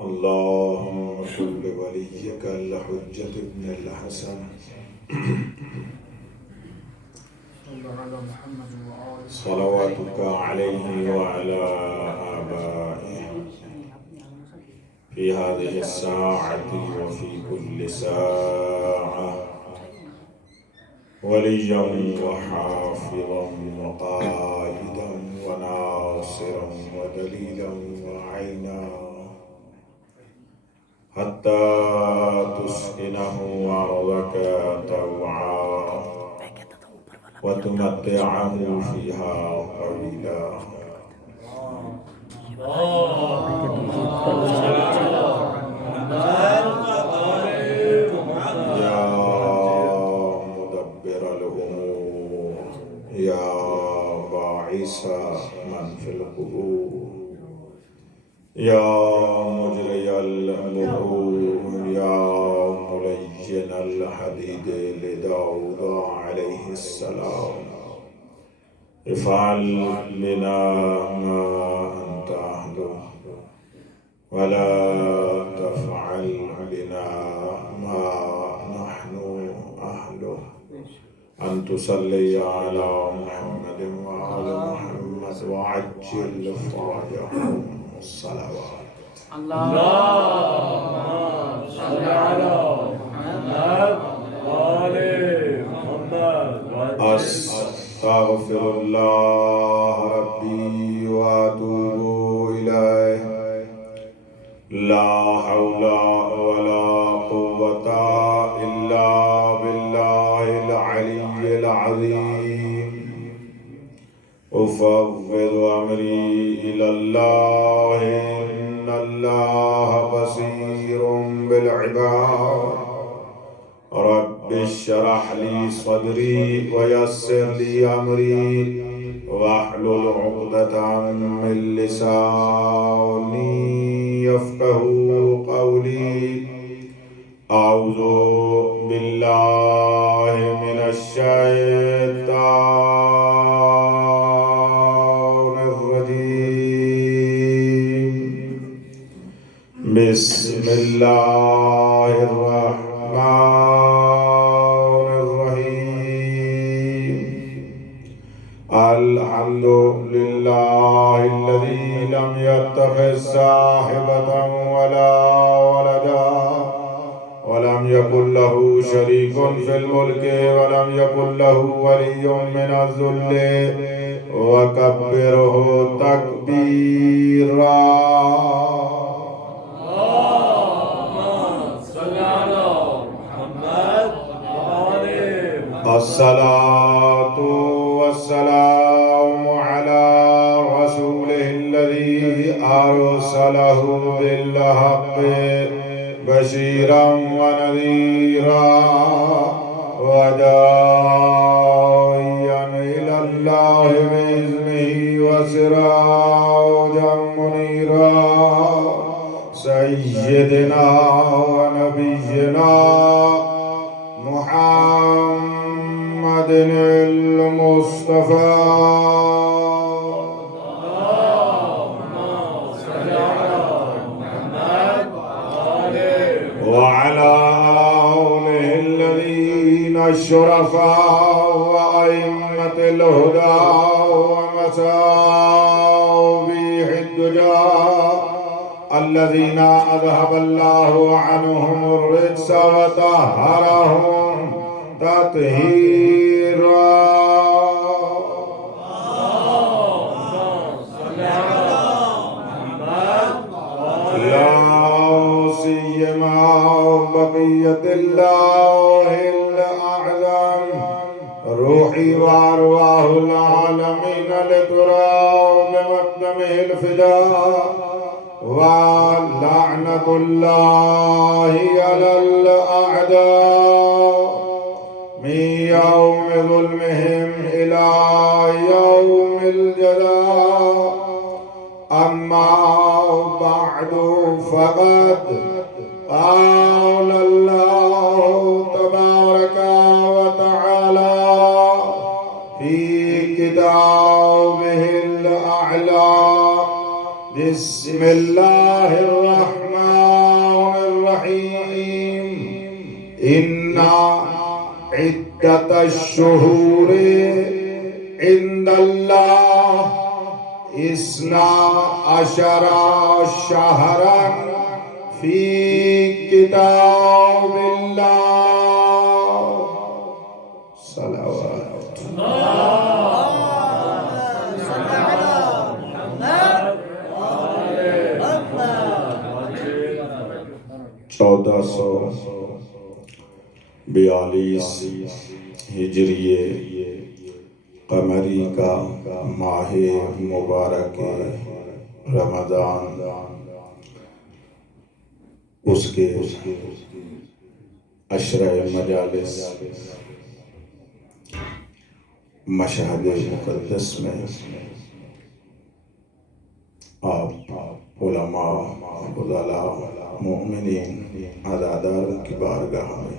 اللهم كن لوليك الحجة ابن الحسن صلواتك عليه وعلى آبائه في هذه الساعة وفي كل ساعة وليا وحافظا وقائدا وناصرا ودليلا وعينا حتى تسكنه أرضك طوعا وتمتعه فيها طويلا. يا مدبر الأمور يا باعث من في القبور يا مجري المرور يا ملين الحديد لداود عليه السلام افعل بنا ما أنت أهله ولا تفعل بنا ما نحن أهله. أن تصلي على محمد وآل محمد وعجل فرجهم الصلوات. اللهم صل على محمد وآل محمد. أستغفر الله ربي وأتوب إليه. لا حول ولا قوة إلا بالله العلي العظيم. أفوض أمري إلى الله إن الله بصير بالعباد. رب اشرح لي صدري ويسر لي أمري واحلل عقدة من لساني يفقه قولي. أعوذ بالله من الشيطان الرجيم. بسم الله الرحمن الرحيم. الحمد لله الذي لم يتخذ صاحبة ولا ولدا ولم يكن له شريك في الملك ولم يكن له ولي من الذل وكبره تكبيرا. الصلاة والسلام على رسوله الذي أرسله بالحق بشيرا ونذيرا وداعيا إلى الله بإذنه وسراجا منيرا. سيدنا ونبينا محمد المصطفى وعلى آله الذين الشرفاء وأئمة الهدى ومصابيح الدجى الذين أذهب الله عنهم الرجس وطهرهم تطهيرا. لا سيما بقية الله الأعظم روحي وأرواح العالمين لترى بمقدمه الفداء. ولعنة الله على الأعداء من يوم ظلمهم إلى يوم الجزاء. أما بعد فقد قال الله تبارك وتعالى في كتابه الأعلى. بسم الله الرحمن عدت الشہور عند اللہ 12 شہرا فی کتاب اللہ صلوات 1442 ہجری قمری کا ماہ مبارک رمضان، اس کے عشرہ مجالس مشہد مقدس میں آپ علماء، فضلاء، مومنین، عزاداروں کی بارگاہ میں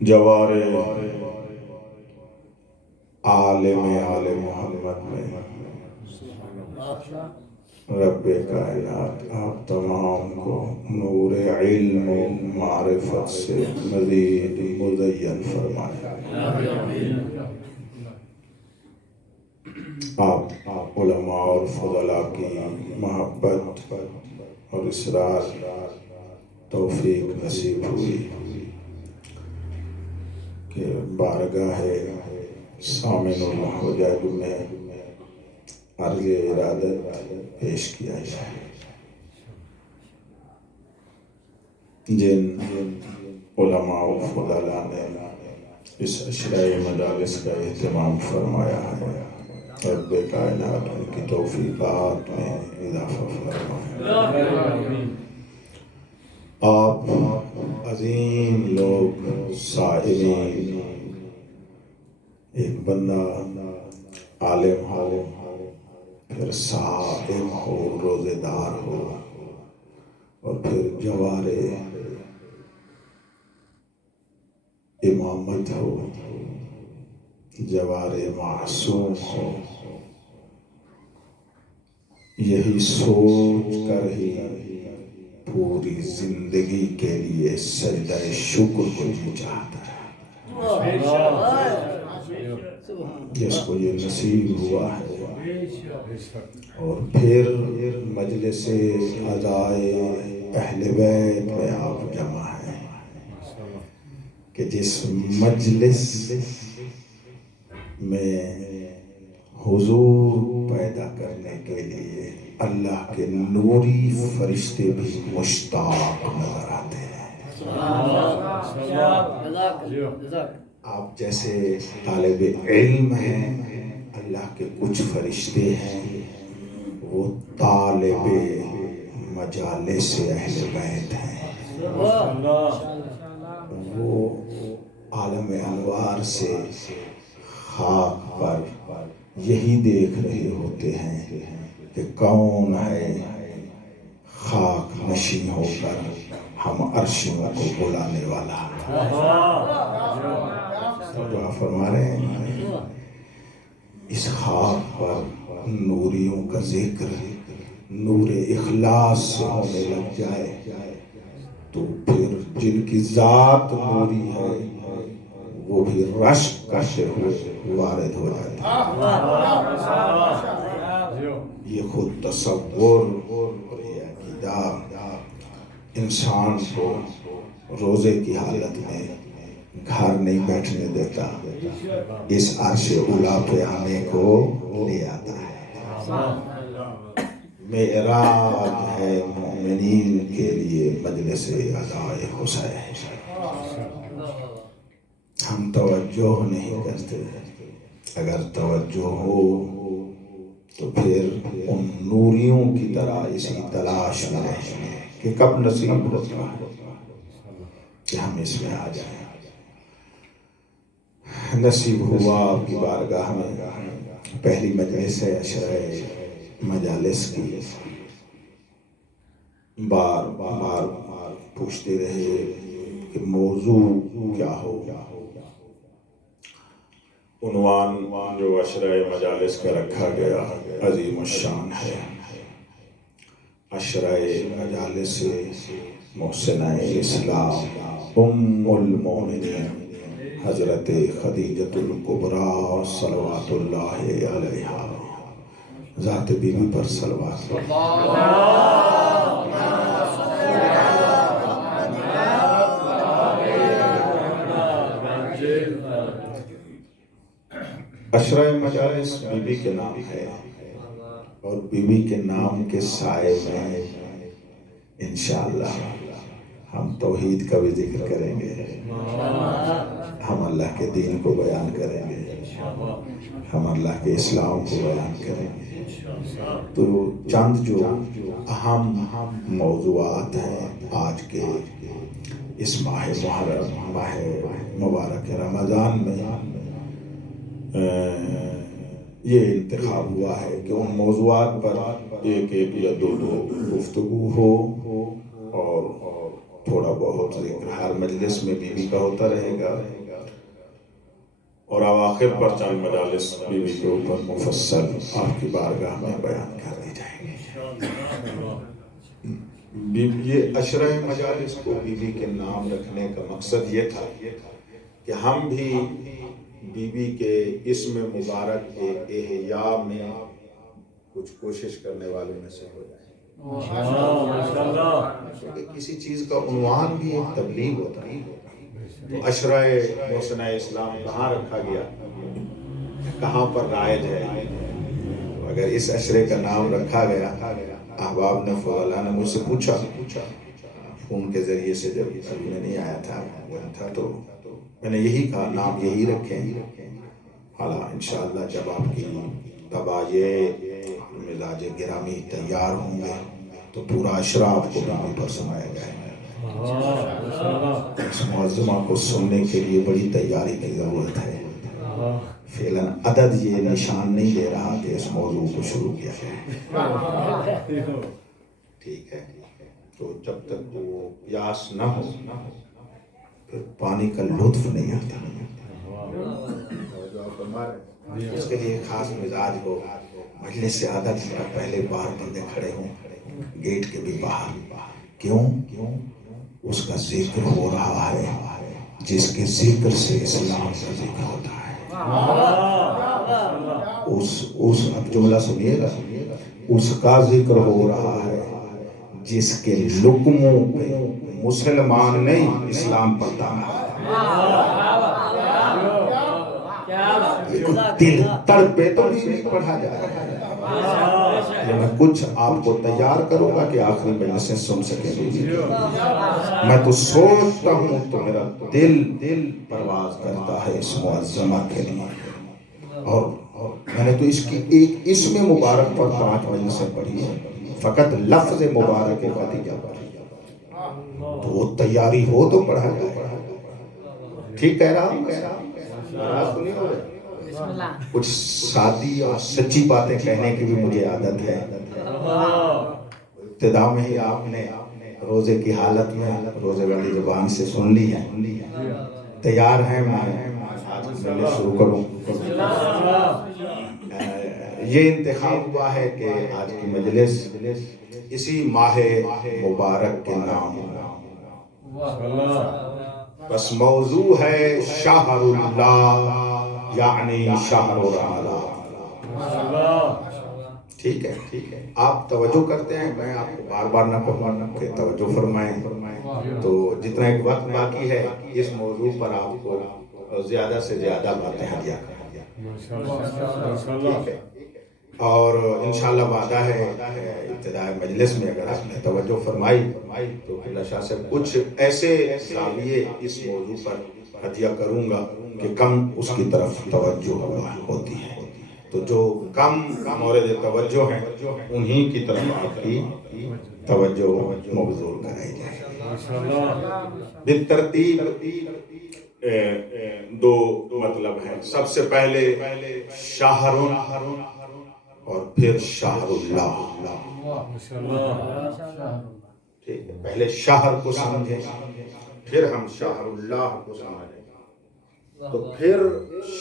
جوار عالم آل محمد میں رب کائنات آپ تمام کو نور علم و معرفت سے مزید مزین فرمائے۔ آپ علماء اور فضلاء کی محبت اور اصرار توفیق نصیب ہوئی کہ بارگاہ سامن الحجاج میں عرض ارادت پیش کیا جائے۔ جن علماء و فضلاء نے اس عشرہ مجالس کا اہتمام فرمایا ہے، رب کائنات ان کی توفیقات میں اضافہ فرمائے۔ آپ عظیم لوگ سائلین، ایک بندہ عالم ہو، پھر صائم ہو، روزے دار ہو، اور پھر جوار امامت ہو، جوار معصوم ہو، یہی سوچ کر ہی پوری زندگی کے لیے سجدہ شکر کو جی چاہتا ہے۔ جس کو یہ نصیب ہوا ہے، اور پھر مجلس عزائے اہل بیت میں آپ جمع ہیں کہ جس مجلس میں حضور پیدا کرنے کے لیے اللہ کے نوری فرشتے بھی مشتاق نظر آتے ہیں۔ آپ جیسے طالب علم ہیں، اللہ کے کچھ فرشتے ہیں، وہ طالب مجالس اہل بیت ہیں، وہ عالم انوار سے خاک پر یہی دیکھ رہے ہوتے ہیں کہ کون ہے خاک نشین ہو کر ہم عرشوں کو بلانے والا۔ دعا فرما رہے ہیں، اس خاک پر نوریوں کا ذکر نور اخلاص سے ہونے لگ جائے تو پھر جن کی ذات نوری ہے وہ بھی رشک کرتے ہوئے وارد ہو جاتے ہیں۔ یہ خود تصور اور یہ عقیدہ انسان کو روزے کی حالت میں گھر نہیں بیٹھنے دیتا، اس عرش اولا پہ آنے کو لے آتا ہے۔ معراج ہے مومنین کے لیے مجلس عزائے حسین۔ ہم توجہ نہیں کرتے، اگر توجہ ہو تو پھر ان نوریوں کی طرح اسی تلاش میں رہیں گے کہ کب نصیب ہوگا کہ ہم اس میں آ جائیں۔ نصیب ہوا آپ کی بارگاہ میں پہلی مجلس ہے عشرہ مجالس کی، بار بار پوچھتے رہے کہ موضوع کیا ہو۔ عنوان جو عشرہ مجالس کا رکھا گیا عظیم الشان ہے، عشرہ مجالس محسنہ اسلام ام المومنین حضرت خدیجۃ الکبریٰ صلوات اللہ علیہا، ذات بی بی پر صلوات۔ عشرہ مجالس بی بی کے نام ہے، اور بی بی کے نام کے سائے میں انشاءاللہ ہم توحید کا بھی ذکر کریں گے، ہم اللہ کے دین کو بیان کریں گے، ہم اللہ کے اسلام کو بیان کریں گے۔ تو چند جو اہم موضوعات ہیں آج کے اس ماہ محرم، ماہ مبارک رمضان میں یہ انتخاب ہوا ہے کہ ان موضوعات پر ایک یا دو گفتگو ہو، اور تھوڑا بہت ذکر ہر مجلس میں بی بی کا ہوتا رہے گا، اور اواخر پر چند مجالس بی بی کے اوپر مفصل آپ کی بارگاہ میں بیان کر دی جائیں گے۔ یہ عشرہ مجالس کو بی بی کے نام رکھنے کا مقصد یہ تھا کہ ہم بھی بی بی کے اسم مبارک کے احیاء میں کچھ کوشش کرنے والوں میں سے ہو جائیں۔ کیونکہ کسی چیز کا عنوان بھی ایک تبلیغ ہوتا ہے۔ تو عشرہ محسنہ اسلام کہاں رکھا گیا، کہاں پر رائج ہے؟ اگر اس عشرے کا نام رکھا گیا، احباب نے فضلاء نے مجھ سے پوچھا فون کے ذریعے سے، جب ابھی میں نہیں آیا تھا تو میں نے یہی کہا نام یہی رکھیں۔ حالا انشاءاللہ جب آپ کی طباعِ مزاج گرامی تیار ہوں گے تو پورا عشرہ آپ کو نام پر سنایا جائے گا۔ اس معظمہ کو سننے کے لیے بڑی تیاری کی ضرورت ہے۔ فعلاً عدد یہ نشان نہیں دے رہا کہ اس موضوع کو شروع کیا جائے، ٹھیک ہے؟ تو جب تک وہ پیاس نہ ہو پھر پانی کا لطف نہیں آتا۔ اس کے لیے خاص مزاج ہو، مجلس سے عادت کا پہلے باہر بندے کھڑے ہوں، گیٹ کے بھی باہر۔ کیوں؟ اس کا ذکر ہو رہا ہے جس کے ذکر سے اسلام کا ذکر ہوتا ہے۔ اس اب جملہ سنیے گا، اس کا ذکر ہو رہا ہے جس کے لقموں پہ مسلمان نہیں اسلام پڑھتا ہے۔ دل تڑپے تو نہیں پڑھا جائے۔ میں کچھ آپ کو تیار کروں گا کہ آخری مجلسیں سن سکیں گے۔ میں تو سوچتا ہوں تو میرا دل پرواز کرتا ہے اس معظمہ کے لیے، اور میں نے تو اس کی ایک اسم مبارک پر 5 مجلسیں پڑھی ہیں، فقط لفظ مبارک خدیجہ پر، تو وہ تیاری ہو تو پڑھا جائے۔ ٹھیک کہہ رہا ہوں؟ کچھ سادی اور سچی باتیں کہنے کی بھی مجھے عادت ہے۔ ابتدا میں ہی آپ نے روزے کی حالت میں روزے والی زبان سے سن لی ہے، تیار ہیں؟ میں آج شروع کروں۔ یہ انتخاب ہوا ہے کہ آج کی مجلس اسی ماہ مبارک کے نام، بس موضوع ہے شہر اللہ، یعنی شہر رمضان۔ ٹھیک ہے، ٹھیک ہے، آپ توجہ کرتے ہیں، میں آپ کو بار بار نہ کہوں کہ توجہ فرمائیں۔ تو جتنا ایک وقت باقی ہے اس موضوع پر آپ کو زیادہ سے زیادہ باتیں ہدیہ کریں، ٹھیک ہے؟ اور انشاءاللہ وعدہ ہے ابتدائی مجلس میں اگر آپ نے توجہ فرمائی تو اللہ شاہ سے کچھ ایسے زاویے اس موضوع پر ہدیہ کروں گا کہ کم اس کی طرف توجہ ہوتی ہے۔ تو جو کم مورد توجہ ہیں انہی کی طرف آپ کی توجہ مبذول کرائی جائے۔ بالترتیب دو مطلب ہیں، سب سے پہلے شہر اور پھر شہر اللہ۔ ٹھیک ہے، پہلے شہر کو سمجھیں، پھر ہم شہر اللہ کو سمجھیں، تو پھر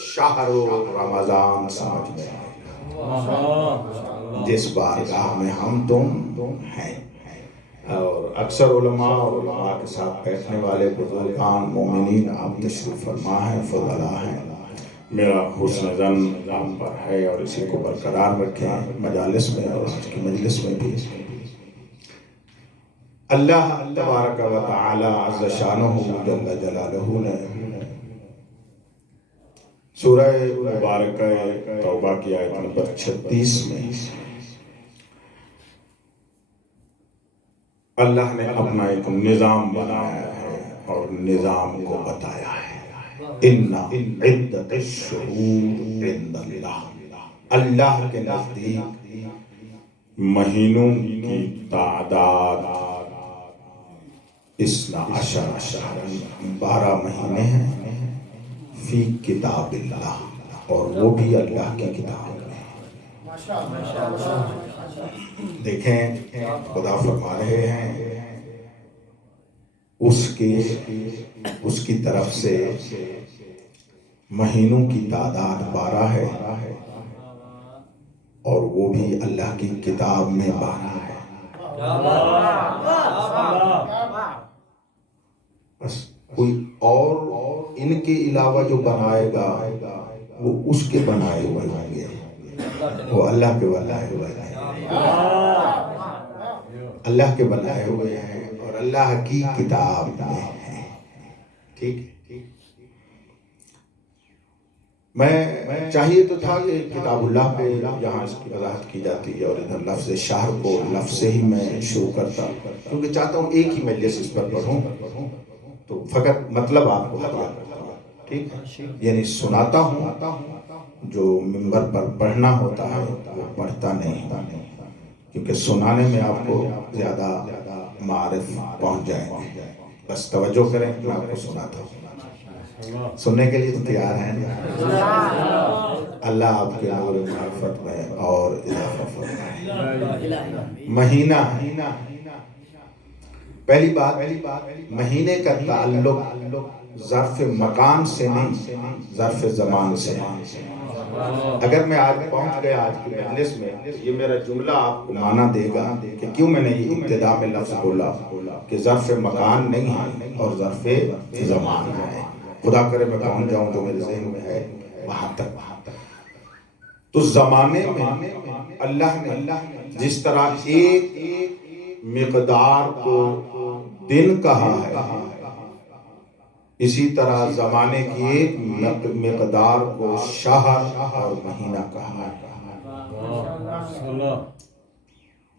شہر رمضان سمجھ میں آئے گا، جس بارگاہ میں ہم تم ہیں۔ اور اکثر علماء اور علماء کے ساتھ بیٹھنے والے بزرگان مومنین آپ تشریف فرما ہیں، فضلاء ہیں، میرا حسن ظن آپ پر ہے اور اسی کو برقرار رکھیں مجالس میں اور آج کی مجلس میں بھی۔ اللہ تبارک و تعالی عز شانہ جل جلالہ نے سورہ مبارکہ توبہ کی آیت نمبر 36 میں اللہ نے اپنا ایک نظام بنایا ہے اور نظام کو بتایا ہے۔ ان عدت الشہور عند اللہ کے نزدیک مہینوں کی تعداد 12 شہرا 12 مہینے ہیں فی کتاب اللہ، اور وہ بھی اللہ کی کتاب میں۔ دیکھیں خدا فرما رہے ہیں اس کی طرف سے مہینوں کی تعداد 12 ہے اور وہ بھی اللہ کی کتاب میں 12 ہے۔ بس کوئی اور ان کے علاوہ جو بنائے گا وہ اس کے بنائے ہوئے ہوں گے، وہ اللہ کے بنائے ہوئے ہیں، اللہ کے بنائے ہوئے ہیں اور اللہ کی کتاب میں ہیں۔ ٹھیک ہے، میں چاہیے تو تھا کہ کتاب اللہ پہ یہاں اس کی وضاحت کی جاتی ہے اور ادھر لفظ شہر کو لفظ سے ہی میں شروع کرتا، کیونکہ چاہتا ہوں ایک ہی مجلس اس پر پڑھوں تو فقط مطلب آپ کو بتا کرتا ہوں۔ ٹھیک ہے، یعنی سناتا ہوں، جو ممبر پر پڑھنا ہوتا ہے وہ پڑھتا نہیں، کیونکہ سنانے میں آپ کو زیادہ معارف پہنچ جائیں گے۔ بس توجہ کریں، میں آپ کو سناتا ہوں، سننے کے لیے تو تیار ہیں؟ اللہ آپ کے نور معرفت میں اور اضافہ فرمائے۔ مہینہ، پہلی بات مہینے کا تعلق ظرف مکان سے نہیں، ظرف زمان سے۔ اگر میں آج پہنچ گیا آج کی مجلس میں، یہ میرا جملہ آپ کو معنی دے گا کہ کیوں میں نے یہ ابتدا میں لفظ بولا کہ ظرف مکان نہیں ہے اور ظرف زمان ہے۔ خدا کرے میں پہنچ جاؤں جو میرے ذہن میں ہے وہاں تک۔ تو زمانے میں اللہ نے جس طرح ایک مقدار کو دن کہا ہے، اسی طرح زمانے کی ایک مقدار کو شہر اور مہینہ کہا ہے۔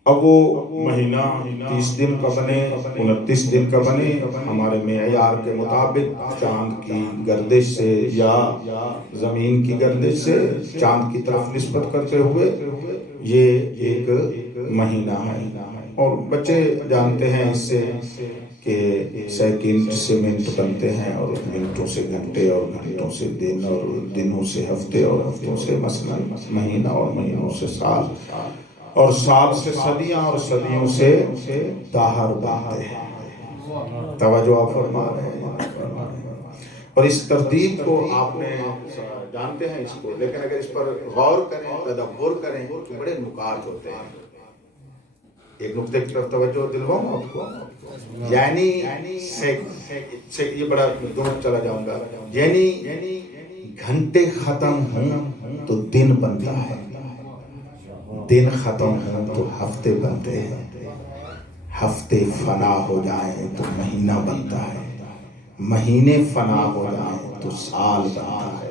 اب وہ مہینہ 30 دن کا بنے، 29 دن کا بنے، ہمارے معیار کے مطابق چاند کی گردش سے یا زمین کی گردش سے چاند کی طرف نسبت کرتے ہوئے یہ ایک مہینہ ہے۔ اور بچے جانتے ہیں اس سے کہ سیکنڈ سے منٹ بنتے ہیں اور منٹوں سے گھنٹے اور گھنٹوں سے دن اور دنوں سے ہفتے اور ہفتوں سے مثلا مہینہ اور مہینوں سے سال اور سال سے صدیاں اور صدیوں سے دہر بنتے ہیں۔ توجہ آپ فرما رہے ہیں، اور اس ترتیب کو آپ نے جانتے ہیں اس کو، لیکن اگر اس پر غور کریں، تدبر کریں تو بڑے نکات ہوتے ہیں۔ ایک نقطے کی طرف توجہ دلواؤں آپ کو، یعنی یہ بڑا دور چلا جاؤں گا، یعنی گھنٹے ختم ہوں تو دن بنتا ہے، دن ختم ہوں تو ہفتے بنتے ہیں، ہفتے فنا ہو جائیں تو مہینہ بنتا ہے، مہینے فنا ہو جائیں تو سال بنتا ہے،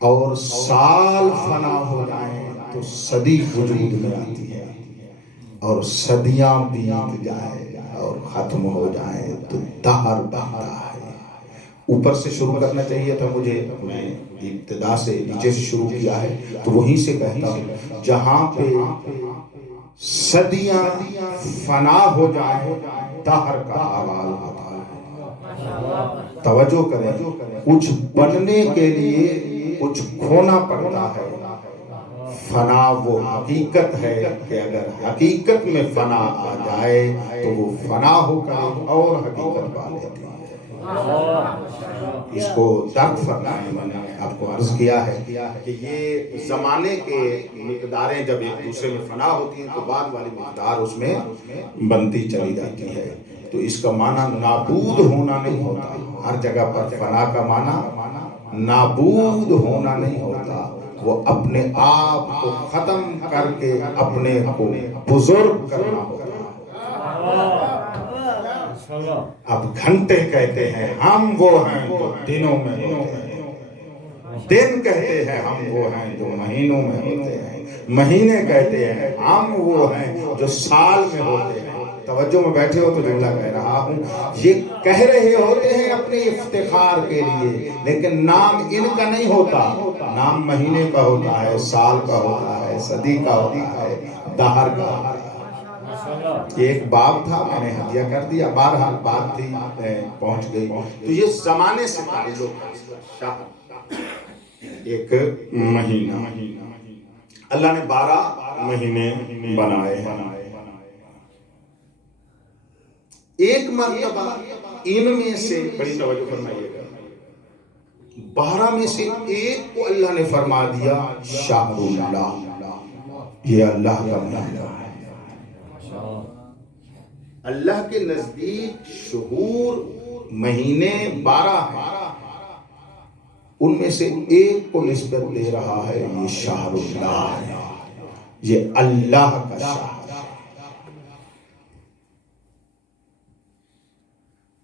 اور سال فنا ہو جائیں تو صدی وجود میں آتی ہے، اور صدیاں بیت جائیں اور ختم ہو جائیں تو دہر بنتا ہے۔ اوپر سے شروع کرنا چاہیے تھا مجھے، میں ابتدا سے نیچے سے شروع کیا ہے تو وہیں سے کہتا ہوں، جہاں پہ صدیاں فنا ہو جائیں دہر کا آغاز ہوتا ہے۔ توجہ کریں، کچھ بننے کے لیے کچھ کھونا پڑتا ہے۔ فنا وہ حقیقت ہے کہ اگر حقیقت میں فنا آ جائے تو وہ فنا ہو کر اور حقیقت پا لیتی ہے۔ اس کو درک فرمائیں. میں نے آپ کو عرض کیا ہے کہ یہ زمانے کے مقداریں جب ایک دوسرے میں فنا ہوتی ہیں تو بعد والی مقدار اس میں بنتی چلی جاتی ہے. تو اس کا معنی نابود ہونا نہیں ہوتا. ہر جگہ پر فنا کا معنی نابود ہونا نہیں ہوتا، وہ اپنے آپ کو ختم کر کے اپنے کو بزرگ کرنا ہوتا. اب گھنٹے کہتے ہیں ہم وہ ہیں جو دنوں میں ہوتے ہیں، دن کہتے ہیں ہم وہ ہیں جو مہینوں میں ہوتے ہیں، مہینے کہتے ہیں ہم وہ ہیں جو سال میں ہوتے ہیں. توجہ میں بیٹھے ہو تو جملہ کہہ رہا ہوں. یہ کہہ رہے ہوتے ہیں اپنے افتخار کے لیے، لیکن نام ان کا نہیں ہوتا. نام مہینے کا ہوتا ہے، سال کا ہوتا ہے، صدی کا ہوتا ہے، دہر کا ہوتا ہے. ایک باب تھا، میں نے ہدیہ کر دیا، بہرحال بات تھی پہنچ گئی. تو یہ زمانے سے تعلق ہے. شہر ایک مہینہ، اللہ نے 12 مہینے بنائے ہیں. ایک مرتبہ ان میں سے بڑی توجہ فرمائیے گا، 12 میں سے ایک کو اللہ نے فرما دیا شہر اللہ، یہ اللہ کا مہینہ ہے. اللہ کے نزدیک شہور مہینے 12 ہیں، ان میں سے ایک کو نسبت دے رہا ہے یہ شہر اللہ ہے، یہ اللہ کا شہر.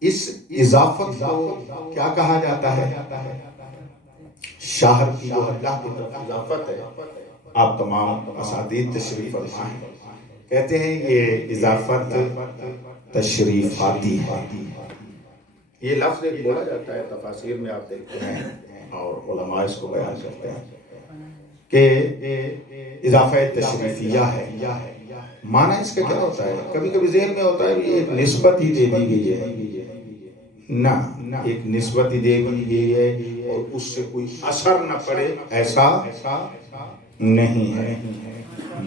اس اضافت کو کیا کہا جاتا ہے؟ شہر کی جو اللہ کی طرف اضافت ہے، آپ تمام اساتذہ تشریف فرمائیں، کہتے ہیں یہ اضافت تشریفاتی ہے. یہ لفظ ایک بولا جاتا ہے تفاسیر میں، آپ دیکھتے ہیں اور علماء اس کو بیان کرتے ہیں کہ اضافہ تشریفیہ ہے. معنی اس کا کیا ہوتا ہے؟ کبھی کبھی ذہن میں ہوتا ہے ایک نسبت ہی دے دی گئی ہے. نہ، ایک نسبت ہی دے دی گئی ہے اور اس سے کوئی اثر نہ پڑے، ایسا نہیں ہے.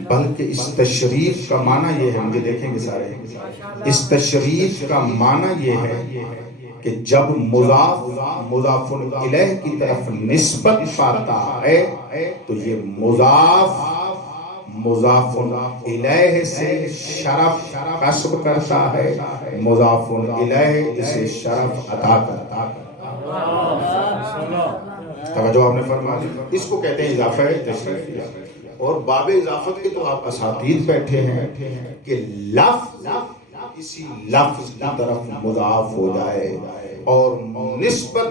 بلکہ اس تشریف کا معنی یہ ہے، مجھے دیکھیں گے سارے، اس تشریف کا معنی یہ ہے کہ جب مضاف الیہ کی طرف نسبت پاتا ہے تو یہ مضاف الیہ سے شرف کسب کرتا ہے، مضاف الیہ اسے شرف عطا کرتا ہے. توجہ آپ نے فرما دی. اس کو کہتے ہیں اضافہ تشریفیہ. اور باب اضافت کے تو آپ اساتید بیٹھے ہیں کہ لفظ اسی لفظ کی طرف مضاف ہو جائے اور نسبت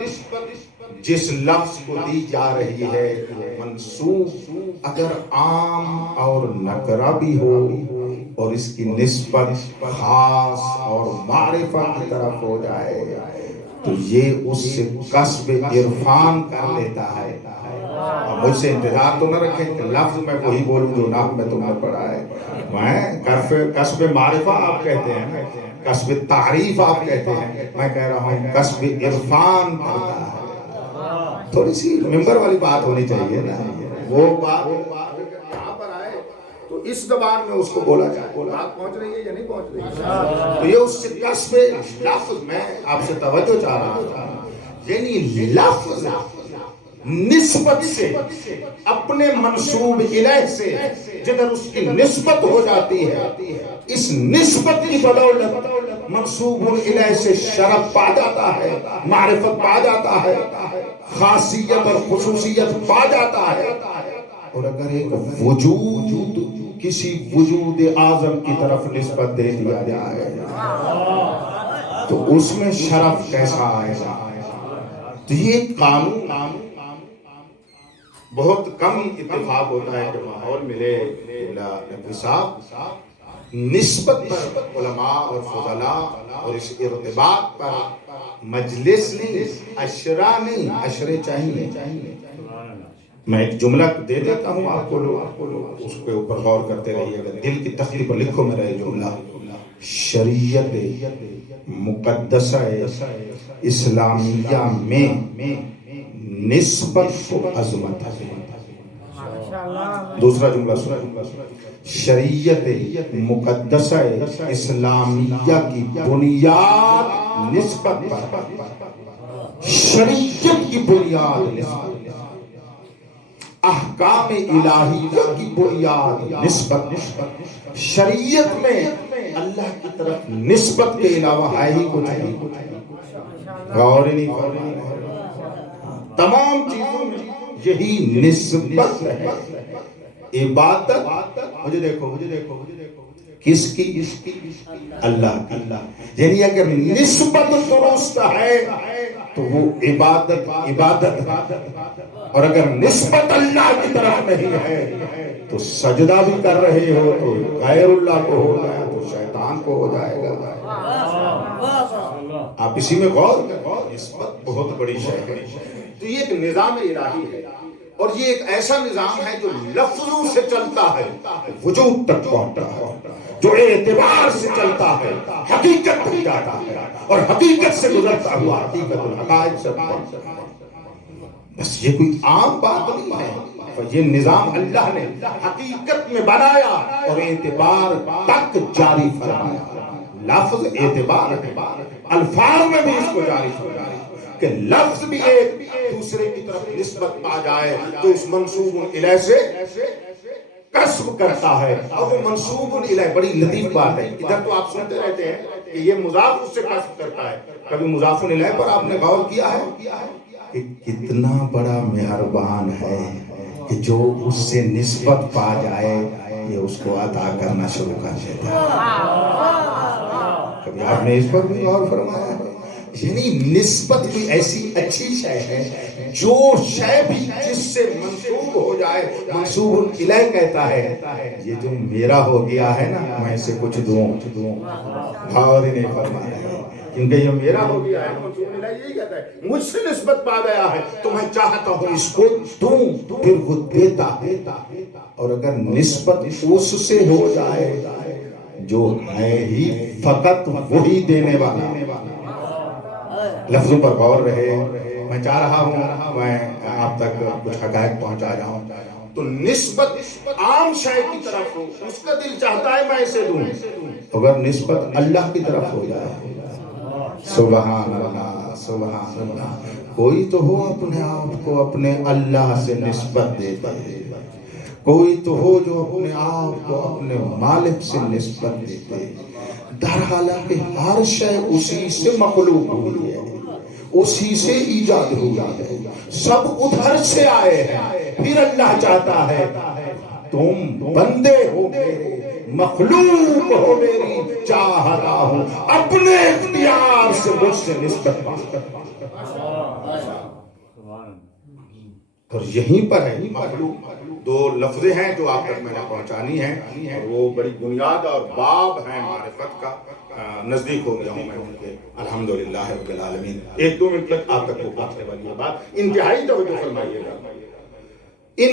جس لفظ کو دی جا رہی ہے منسوب اگر عام اور نکرہ بھی ہو اور اس کی نسبت خاص اور معرفہ کی طرف ہو جائے تو یہ اس سے کسب عرفان کر لیتا ہے. مجھ سے انتظار تو نہ رکھیں کہ لفظ میں وہی بولوں جو نام میں تم نے پڑھا ہے. میں کسب معرفہ آپ کہتے ہیں، کسب تعریف آپ کہتے ہیں، میں کہہ رہا ہوں کسب عرفان کرتا ہے. تھوڑی سی ممبر والی بات ہونی چاہیے نا، وہ بات یہاں پر آئے تو اس زبان میں اس کو بولا جائے. بات پہنچ رہی ہے یا نہیں پہنچ رہی ہے؟ تو یہ اس سے کسب لفظ، میں آپ سے توجہ چاہ رہا ہوں، یعنی لفظ نسبت سے اپنے منسوب الیہ سے جدھر اس کی نسبت ہو جاتی ہے، اس نسبت کی بدولت منسوب الیہ سے شرف پا جاتا ہے، معرفت پا جاتا ہے، خاصیت اور خصوصیت پا جاتا ہے. اور اگر ایک وجود کسی وجود اعظم کی طرف نسبت دے دیا جائے تو اس میں شرف کیسا آئے گا؟ تو یہ قانون بہت کم اتفاق ہوتا ہے کہ ماحول ملے انصاف نسبت پر علماء اور فضلاء اور اس ارتباط پر مجلس نہیں، عشرہ نہیں، عشرے چاہیے. میں ایک جملہ دے دیتا ہوں آپ کو، لوگ اس کے اوپر غور کرتے رہیے گا. دل کی تختی پر لکھو میرا یہ جملہ: شریعت مقدسہ اسلامیہ میں نسبت کو عظمت ہے. دوسرا جملہ سنو: شریعت مقدسہ اسلامیہ کی بنیاد نسبت پر شریعت کی بنیاد نسبت، احکام الہیہ کی بنیاد نسبت۔ شریعت میں اللہ کی طرف نسبت کے علاوہ ہے ہی کچھ نہیں، غور نہیں فرمایا۔ تمام چیزوں میں یہی نسبت ہے۔ عبادت مجھے دیکھو کس کی؟ اللہ کی۔ یعنی اگر نسبت درست ہے تو وہ عبادت، اور اگر نسبت اللہ کی طرف نہیں ہے تو سجدہ بھی کر رہے ہو تو غیر اللہ کو ہو جائے تو شیطان کو ہو جائے گا۔ آپ اسی میں غور کریں، نسبت بہت بڑی شے ہے۔ تو یہ ایک نظام الہی ہے، اور یہ ایک ایسا نظام ہے جو لفظوں سے چلتا ہے وجود تک پہنچتا ہے، جو اعتبار سے چلتا ہے حقیقت تک جاتا ہے، اور حقیقت سے گزرتا ہوا حقیقت الحقائق سے پہنچتا ہے۔ بس یہ کوئی عام بات نہیں ہے، یہ نظام اللہ نے حقیقت میں بنایا اور اعتبار تک جاری فرمایا۔ لفظ اعتبار ہے، الفاظ میں بھی اس کو جاری فرمایا کہ لفظ بھی ایک دوسرے کی طرف نسبت پا جائے تو اس منسوب الیہ سے کسب کرتا ہے، اور وہ منسوب الیہ بڑی لطیف بات ہے۔ ادھر تو آپ سنتے رہتے ہیں کہ یہ مضاف اس سے کسب کرتا ہے، کبھی مضاف الیہ پر آپ نے غور کیا ہے کہ کتنا بڑا مہربان ہے کہ جو اس سے نسبت پا جائے یہ اس کو عطا کرنا شروع کر دیتا ہے۔ کبھی آپ نے اس پر بھی غور فرمایا ہے؟ یعنی نسبت بھی ایسی اچھی شے ہے، جو شے بھی جس سے منسوب ہو جائے منسوب الیہ کہتا ہے یہ جو میرا ہو گیا ہے نا میں اسے کچھ دوں، اور نہیں فرمایا ہے کیونکہ یہ میرا ہو گیا ہے، منسوب الیہ یہی کہتا ہے مجھ سے نسبت پا گیا ہے تو میں چاہتا ہوں اس کو دوں، پھر وہ دیتا ہے۔ اور اگر نسبت اس سے ہو جائے جو ہے ہی فقط وہی دینے والا، لفظوں پر غور رہے، میں چاہ رہا ہوں میں آپ تک کچھ حقائق پہنچا جاؤں، تو نسبت عام شے کی طرف ہو، اس کا دل چاہتا ہے میں اسے دوں، اگر نسبت اللہ کی طرف ہو جائے، سبحان اللہ سبحان اللہ، کوئی تو ہو اپنے آپ کو اپنے اللہ سے نسبت دیتا ہے، کوئی تو ہو جو اپنے آپ کو اپنے مالک سے نسبت دیتے، در حالانکہ ہر شے اسی سے مخلوق ہوئی ہے، اسی سے ایجاد ہوئی ہے، سب ادھر سے آئے ہیں، پھر اللہ چاہتا ہے تم بندے ہو میرے، مخلوق ہو میری، چاہتا ہوں اپنے اختیار سے مجھ سے نسبت پا۔ اور یہیں پر ہے مخلوق، دو لفظیں ہیں جو آپ تک میں نے پہنچانی ہیں، اور وہ بڑی بنیاد اور باب ہیں معرفت کا، نزدیک ہو گیا ہوں میں ان کے الحمدللہ رب العالمین۔ ایک دو منٹ تک آپ تک وہ پہنچنے والی ہے بات، انتہائی توجہ فرمائیے گا۔ ان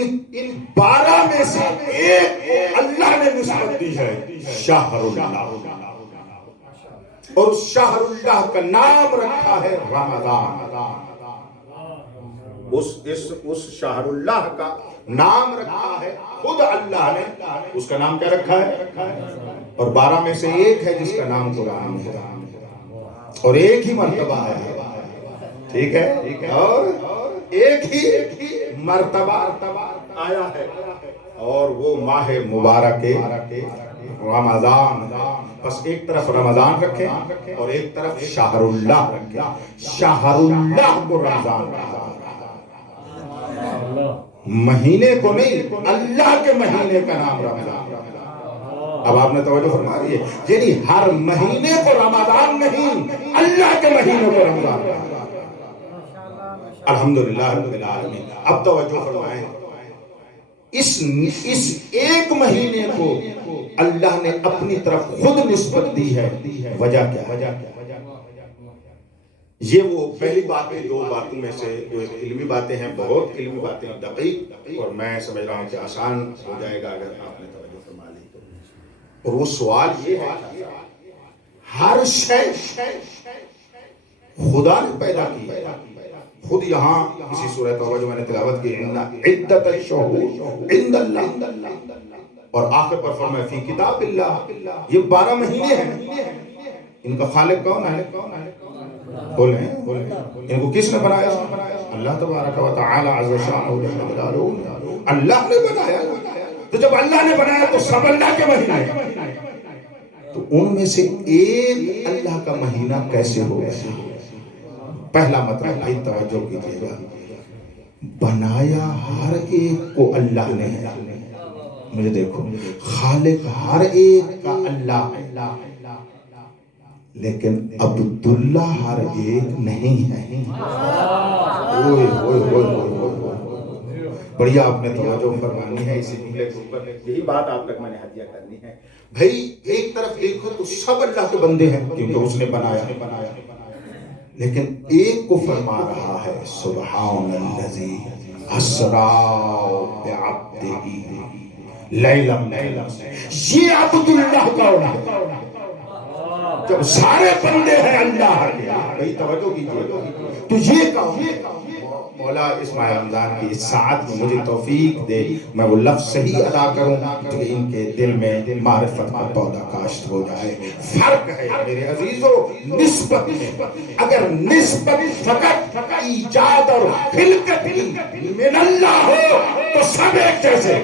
12 میں سے ایک اللہ نے نسبت دی ہے، شہر اللہ، اور اس شہر اللہ کا نام رکھا ہے رمضان۔ اس شہر اللہ کا نام رکھا ہے خود اللہ نے، اس کا نام کیا رکھا ہے؟ اور 12 میں سے ایک ہے جس کا نام قرآن ہے، اور ایک ہی مرتبہ ہے، ٹھیک ہے، اور ایک ہی مرتبہ آیا ہے، اور وہ ماہ مبارک رمضان۔ بس ایک طرف رمضان رکھیں اور ایک طرف شہر اللہ رکھیں، شہر اللہ کو رمضان کہا، مہینے کو نہیں، اللہ کے مہینے کا نام رمضان۔ اب آپ نے توجہ فرما رہی ہے، یعنی ہر مہینے کو رمضان نہیں، اللہ کے مہینے کو رمضان کہا۔ الحمدللہ رب العالمین۔ اب توجہ فرمائیں، اس ایک مہینے کو اللہ نے اپنی طرف خود نسبت دی ہے، وجہ کیا ہے؟ یہ وہ پہلی بات ہے، دو باتوں میں سے جو علمی باتیں ہیں، بہت علمی باتیں ہیں، دقیق، اور میں سمجھ رہا ہوں کہ آسان ہو جائے گا اگر آپ نے توجہ فرما لی تو۔ اور وہ سوال یہ ہے، ہر شے خدا نے پیدا کی ہے، خود یہاں اسی سورہ توبہ جو میں نے تلاوت کی، عدت الشہور عند اللہ، اور آخر پر فرمایا فی کتاب اللہ، یہ 12 مہینے ہیں، ان کا خالق کون ہے؟ بولیں ان کو کس نے بنایا؟ اللہ تبارک و تعالی عز و جل، اللہ نے بنایا۔ تو جب اللہ نے بنایا تو سب اللہ کے مہینے ہیں، تو ان میں سے ایک اللہ کا مہینہ کیسے ہو گیا؟ پہلا مطلب بھائی توجہ کیجئے گا، بنایا ہر ایک کو اللہ نے ہے۔ مجھے دیکھو، خالق ہر ایک کا اللہ ہے، لیکن عبداللہ ہر ایک نہیں ہے۔ اوئے اوئے اوئے اوئے، بڑھیا آپ نے توجہ فرمانی ہے اسی جملے کے اوپر، یہی بات آپ تک میں نے ہدیہ کرنی ہے۔ بھائی ایک طرف دیکھو تو سب اللہ کے بندے ہیں کیونکہ اس نے بنایا، لیکن ایک کو فرما رہا ہے سبحان الذی اسرا بعبدہ لیلا من المسجد، یہ عبداللہ کون ہے؟ جب سارے بندے ہیں اللہ کے، بھئی توجہ کیجئے، تو یہ کہو مولا اسماعیل رمضان کی اس ساعت میں مجھے توفیق دے میں وہ لفظ صحیح ادا کروں کہ ان کے دل میں معرفت کا پودا کاشت ہو جائے۔ فرق ہے میرے عزیزو نسبت میں، اگر نسبت فقط ایجاد اور خلقت من اللہ ہو تو سب ایک جیسے،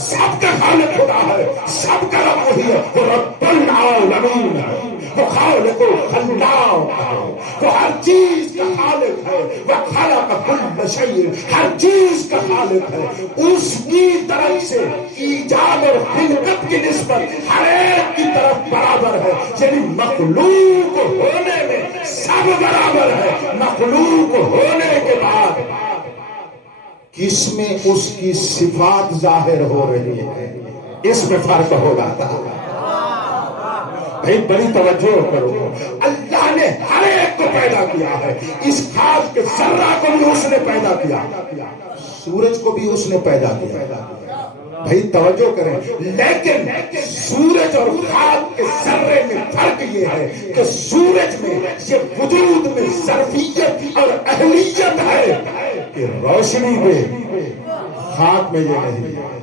سب کا خالق خدا ہے، سب کا رب وہی ہے، وہ رب العالمین ہے، وہ خالق الخلاق ہے، وہ ہر چیز کا خالق ہے، وہ خلق کل شیء، ہر چیز کا خالق ہے۔ اس کی طرف سے ایجاد اور خلقت کی نسبت ہر ایک کی طرف برابر ہے، یعنی مخلوق ہونے میں سب برابر ہے، مخلوق ہونے کے بعد کس میں اس کی صفات ظاہر ہو رہی ہے، اس میں فرق ہو جاتا ہے۔ بھئی بڑی توجہ کرو، اللہ نے ہر ایک کو پیدا کیا ہے، اس خاک کے ذرہ کو بھی اس نے پیدا کیا، سورج کو بھی اس نے پیدا کیا۔ بھئی توجہ کریں، لیکن سورج اور خاک کے ذرے میں فرق یہ ہے کہ سورج میں یہ وجود میں ظرفیت اور اہلیت ہے کہ روشنی میں، خاک میں یہ نہیں ہے۔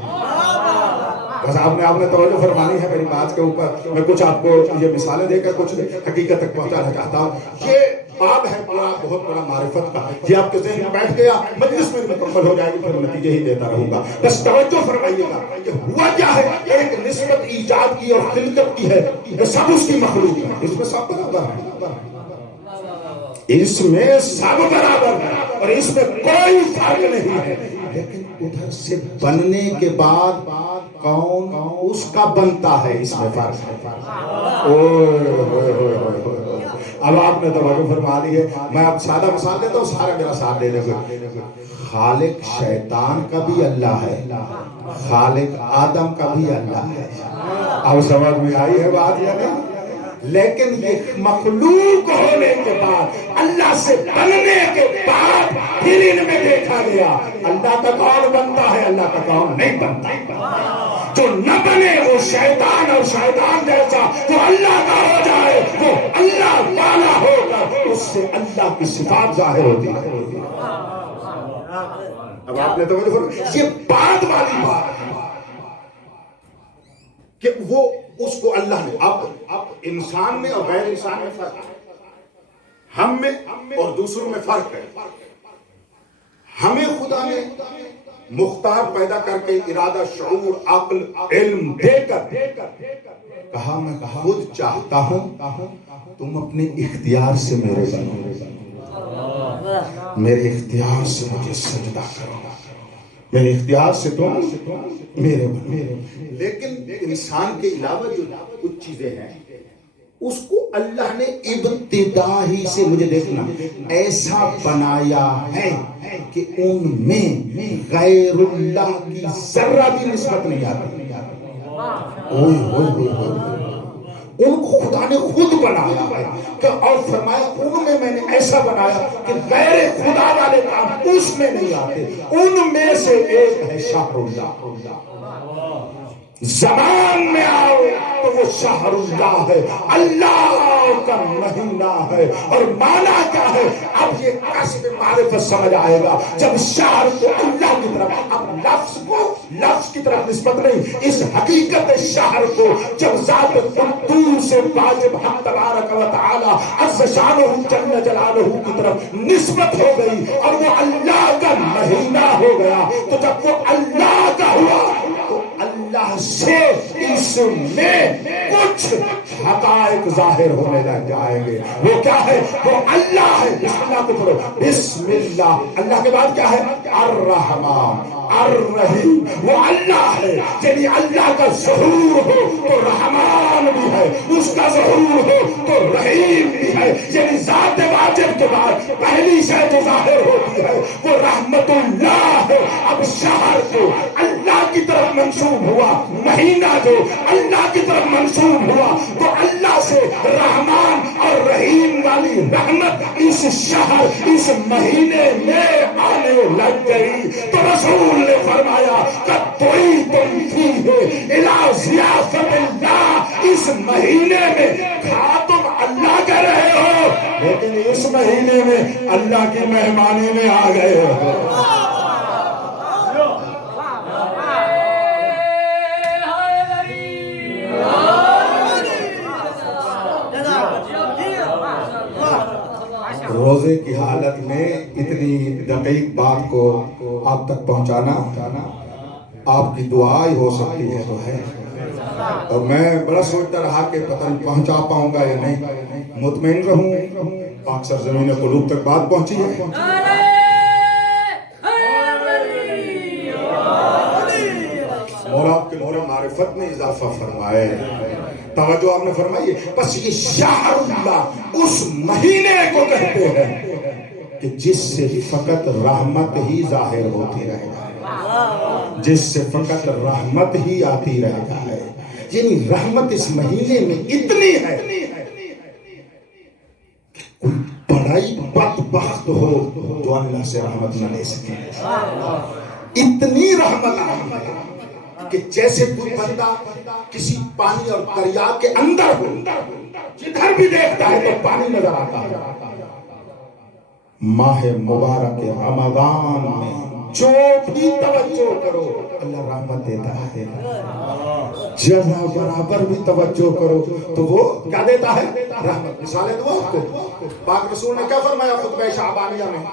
بس آپ نے توجہ فرمانی ہے میری بات کے اوپر، میں کچھ آپ کو یہ مثالیں دے کر کچھ حقیقت تک پہنچانا چاہتا ہوں۔ یہ باب ہے بہت بڑا معرفت کا، یہ آپ کے ذہن میں بیٹھ گیا، مجلس میں مکمل ہو جائے گی، پھر نتیجے ہی دیتا رہوں گا۔ بس توجہ فرمائیے گا کہ ہوا کیا ہے، ایک نسبت ایجاد کی اور خلقت کی ہے، سب اس کی مخلوق ہے، اس میں سب برابر ہے، اس میں سب برابر ہے اور اس میں کوئی فرق نہیں ہے، لیکن ادھر سے بننے کے بعد کون اس کا بنتا ہے، اس میں فرق ہے۔ اب آپ نے توجہ فرما لی ہے، میں اب سادہ مثال دیتا ہوں، سارے میرا ساتھ دے دیں گے۔ خالق شیطان کا بھی اللہ ہے، خالق آدم کا بھی اللہ ہے۔ اب سمجھ میں آئی ہے بات یا نہیں؟ لیکن یہ مخلوق ہونے کے بعد، اللہ سے بننے کے بعد پھر ان میں دیکھا گیا اللہ کا کون بنتا ہے، اللہ کا کون نہیں بنتا۔ جو نہ بنے وہ شیطان، اور شیطان جیسا جو اللہ کا ہو جائے وہ اللہ والا ہوگا، اس سے اللہ کی صفات ظاہر ہوتی ہے۔ اب آپ نے توجہ فرمائی، یہ بعد والی بات ہے کہ وہ اس کو اللہ نے، اب انسان میں اور غیر انسان میں فرق ہے، ہم میں اور دوسروں میں فرق ہے۔ ہمیں خدا نے مختار پیدا کر کے ارادہ، شعور، عقل، علم دے کر کہا میں خود چاہتا ہوں تم اپنے اختیار سے میرے بنو، میرے اختیار سے مجھے سجدہ کرو، میرے اختیار سے تم میرے بنو۔ لیکن انسان کے علاوہ جو کچھ چیزیں ہیں اس کو اللہ نے ابتدا ہی سے، مجھے دیکھنا، ایسا بنایا ہے کہ ان میں غیر اللہ کی ذرہ بھی نسبت نہیں آتی۔ ان کو خدا نے خود بنایا ہے اور فرمایا ان میں نے ایسا بنایا کہ غیر خدا والے کام اس میں نہیں آتے۔ ان میں سے ایک ہے شہر اللہ۔ زمان میں آؤ تو وہ شہر اللہ ہے، اللہ کا مہینہ ہے۔ اور معنی کیا ہے؟ اب یہ کسب معرفت سمجھ آئے گا جب شہر کو اللہ کی طرف، اب لفظ کو لفظ کی طرف نسبت نہیں، اس حقیقت شہر کو جب ذات قدوس سے واجب حق تبارک و تعالی عز شانہ جل جلالہ کی طرف نسبت ہو گئی اور وہ اللہ کا مہینہ ہو گیا، تو جب وہ اللہ کا ہوا تو اللہ سے اس میں کچھ حقائق ظاہر ہونے لگ جائیں گے۔ وہ کیا ہے؟ وہ اللہ ہے۔ بسم اللہ کو پڑھو، بسم اللہ، اللہ کے بعد کیا ہے؟ الرحمن الرحیم۔ وہ اللہ ہے، یعنی اللہ کا ظہور ہو تو رحمان بھی ہے، اس کا ظہور ہو تو رحیم بھی ہے، یعنی ذات واجب کے بعد پہلی شے جو ظاہر ہوتی ہے وہ رحمت اللہ ہے۔ اب شہر کو اللہ کی طرف منسوب ہوا، مہینہ جو اللہ کی طرف منسوب ہوا تو اللہ سے رحمان اور رحیم والی رحمت اس شہر اس مہینے میں آنے لگ گئی۔ تو رسول نے فرمایا تم ضیافت اللہ، اس مہینے میں کھا تم اللہ کہہ رہے ہو لیکن اس مہینے میں اللہ کی مہمانی میں آ گئے ہو۔ روزے کی حالت میں اتنی دقیق بات کو آپ تک پہنچانا آپ کی دعا ہی ہو سکتی ہے تو ہے، اور میں بڑا سوچتا رہا کہ پتہ نہیں پہنچا پاؤں گا یا نہیں۔ مطمئن رہوں پاک سرزمین قلوب تک بات پہنچی ہے۔ مولا آپ کے نور معرفت میں اضافہ فرمائے، توجہ آپ نے فرمائی ہے۔ بس یہ شہر اللہ اس مہینے کو کہتے ہیں کہ جس سے فقط رحمت ہی ظاہر ہوتی رہے گا، جس سے فقط رحمت ہی آتی رہے گا ہے، یعنی رحمت اس مہینے میں اتنی ہے کہ کوئی بڑا ہی بدبخت ہو جو اللہ سے رحمت نہ لے سکے۔ اتنی رحمت ہے کہ جیسے کوئی بندہ کسی پانی اور دریا کے اندر ہو، جدھر بھی دیکھتا ہے تو پانی نظر آتا ہے۔ ماہ مبارک رمضان میں جو بھی توجہ کرو اللہ رحمت دیتا ہے، جہاں برابر بھی توجہ کرو تو وہ کیا دیتا ہے؟ رحمت۔ مثالیں دو آپ کو، پاک رسول نے کیا فرمایا خطبہ شعبانیہ میں؟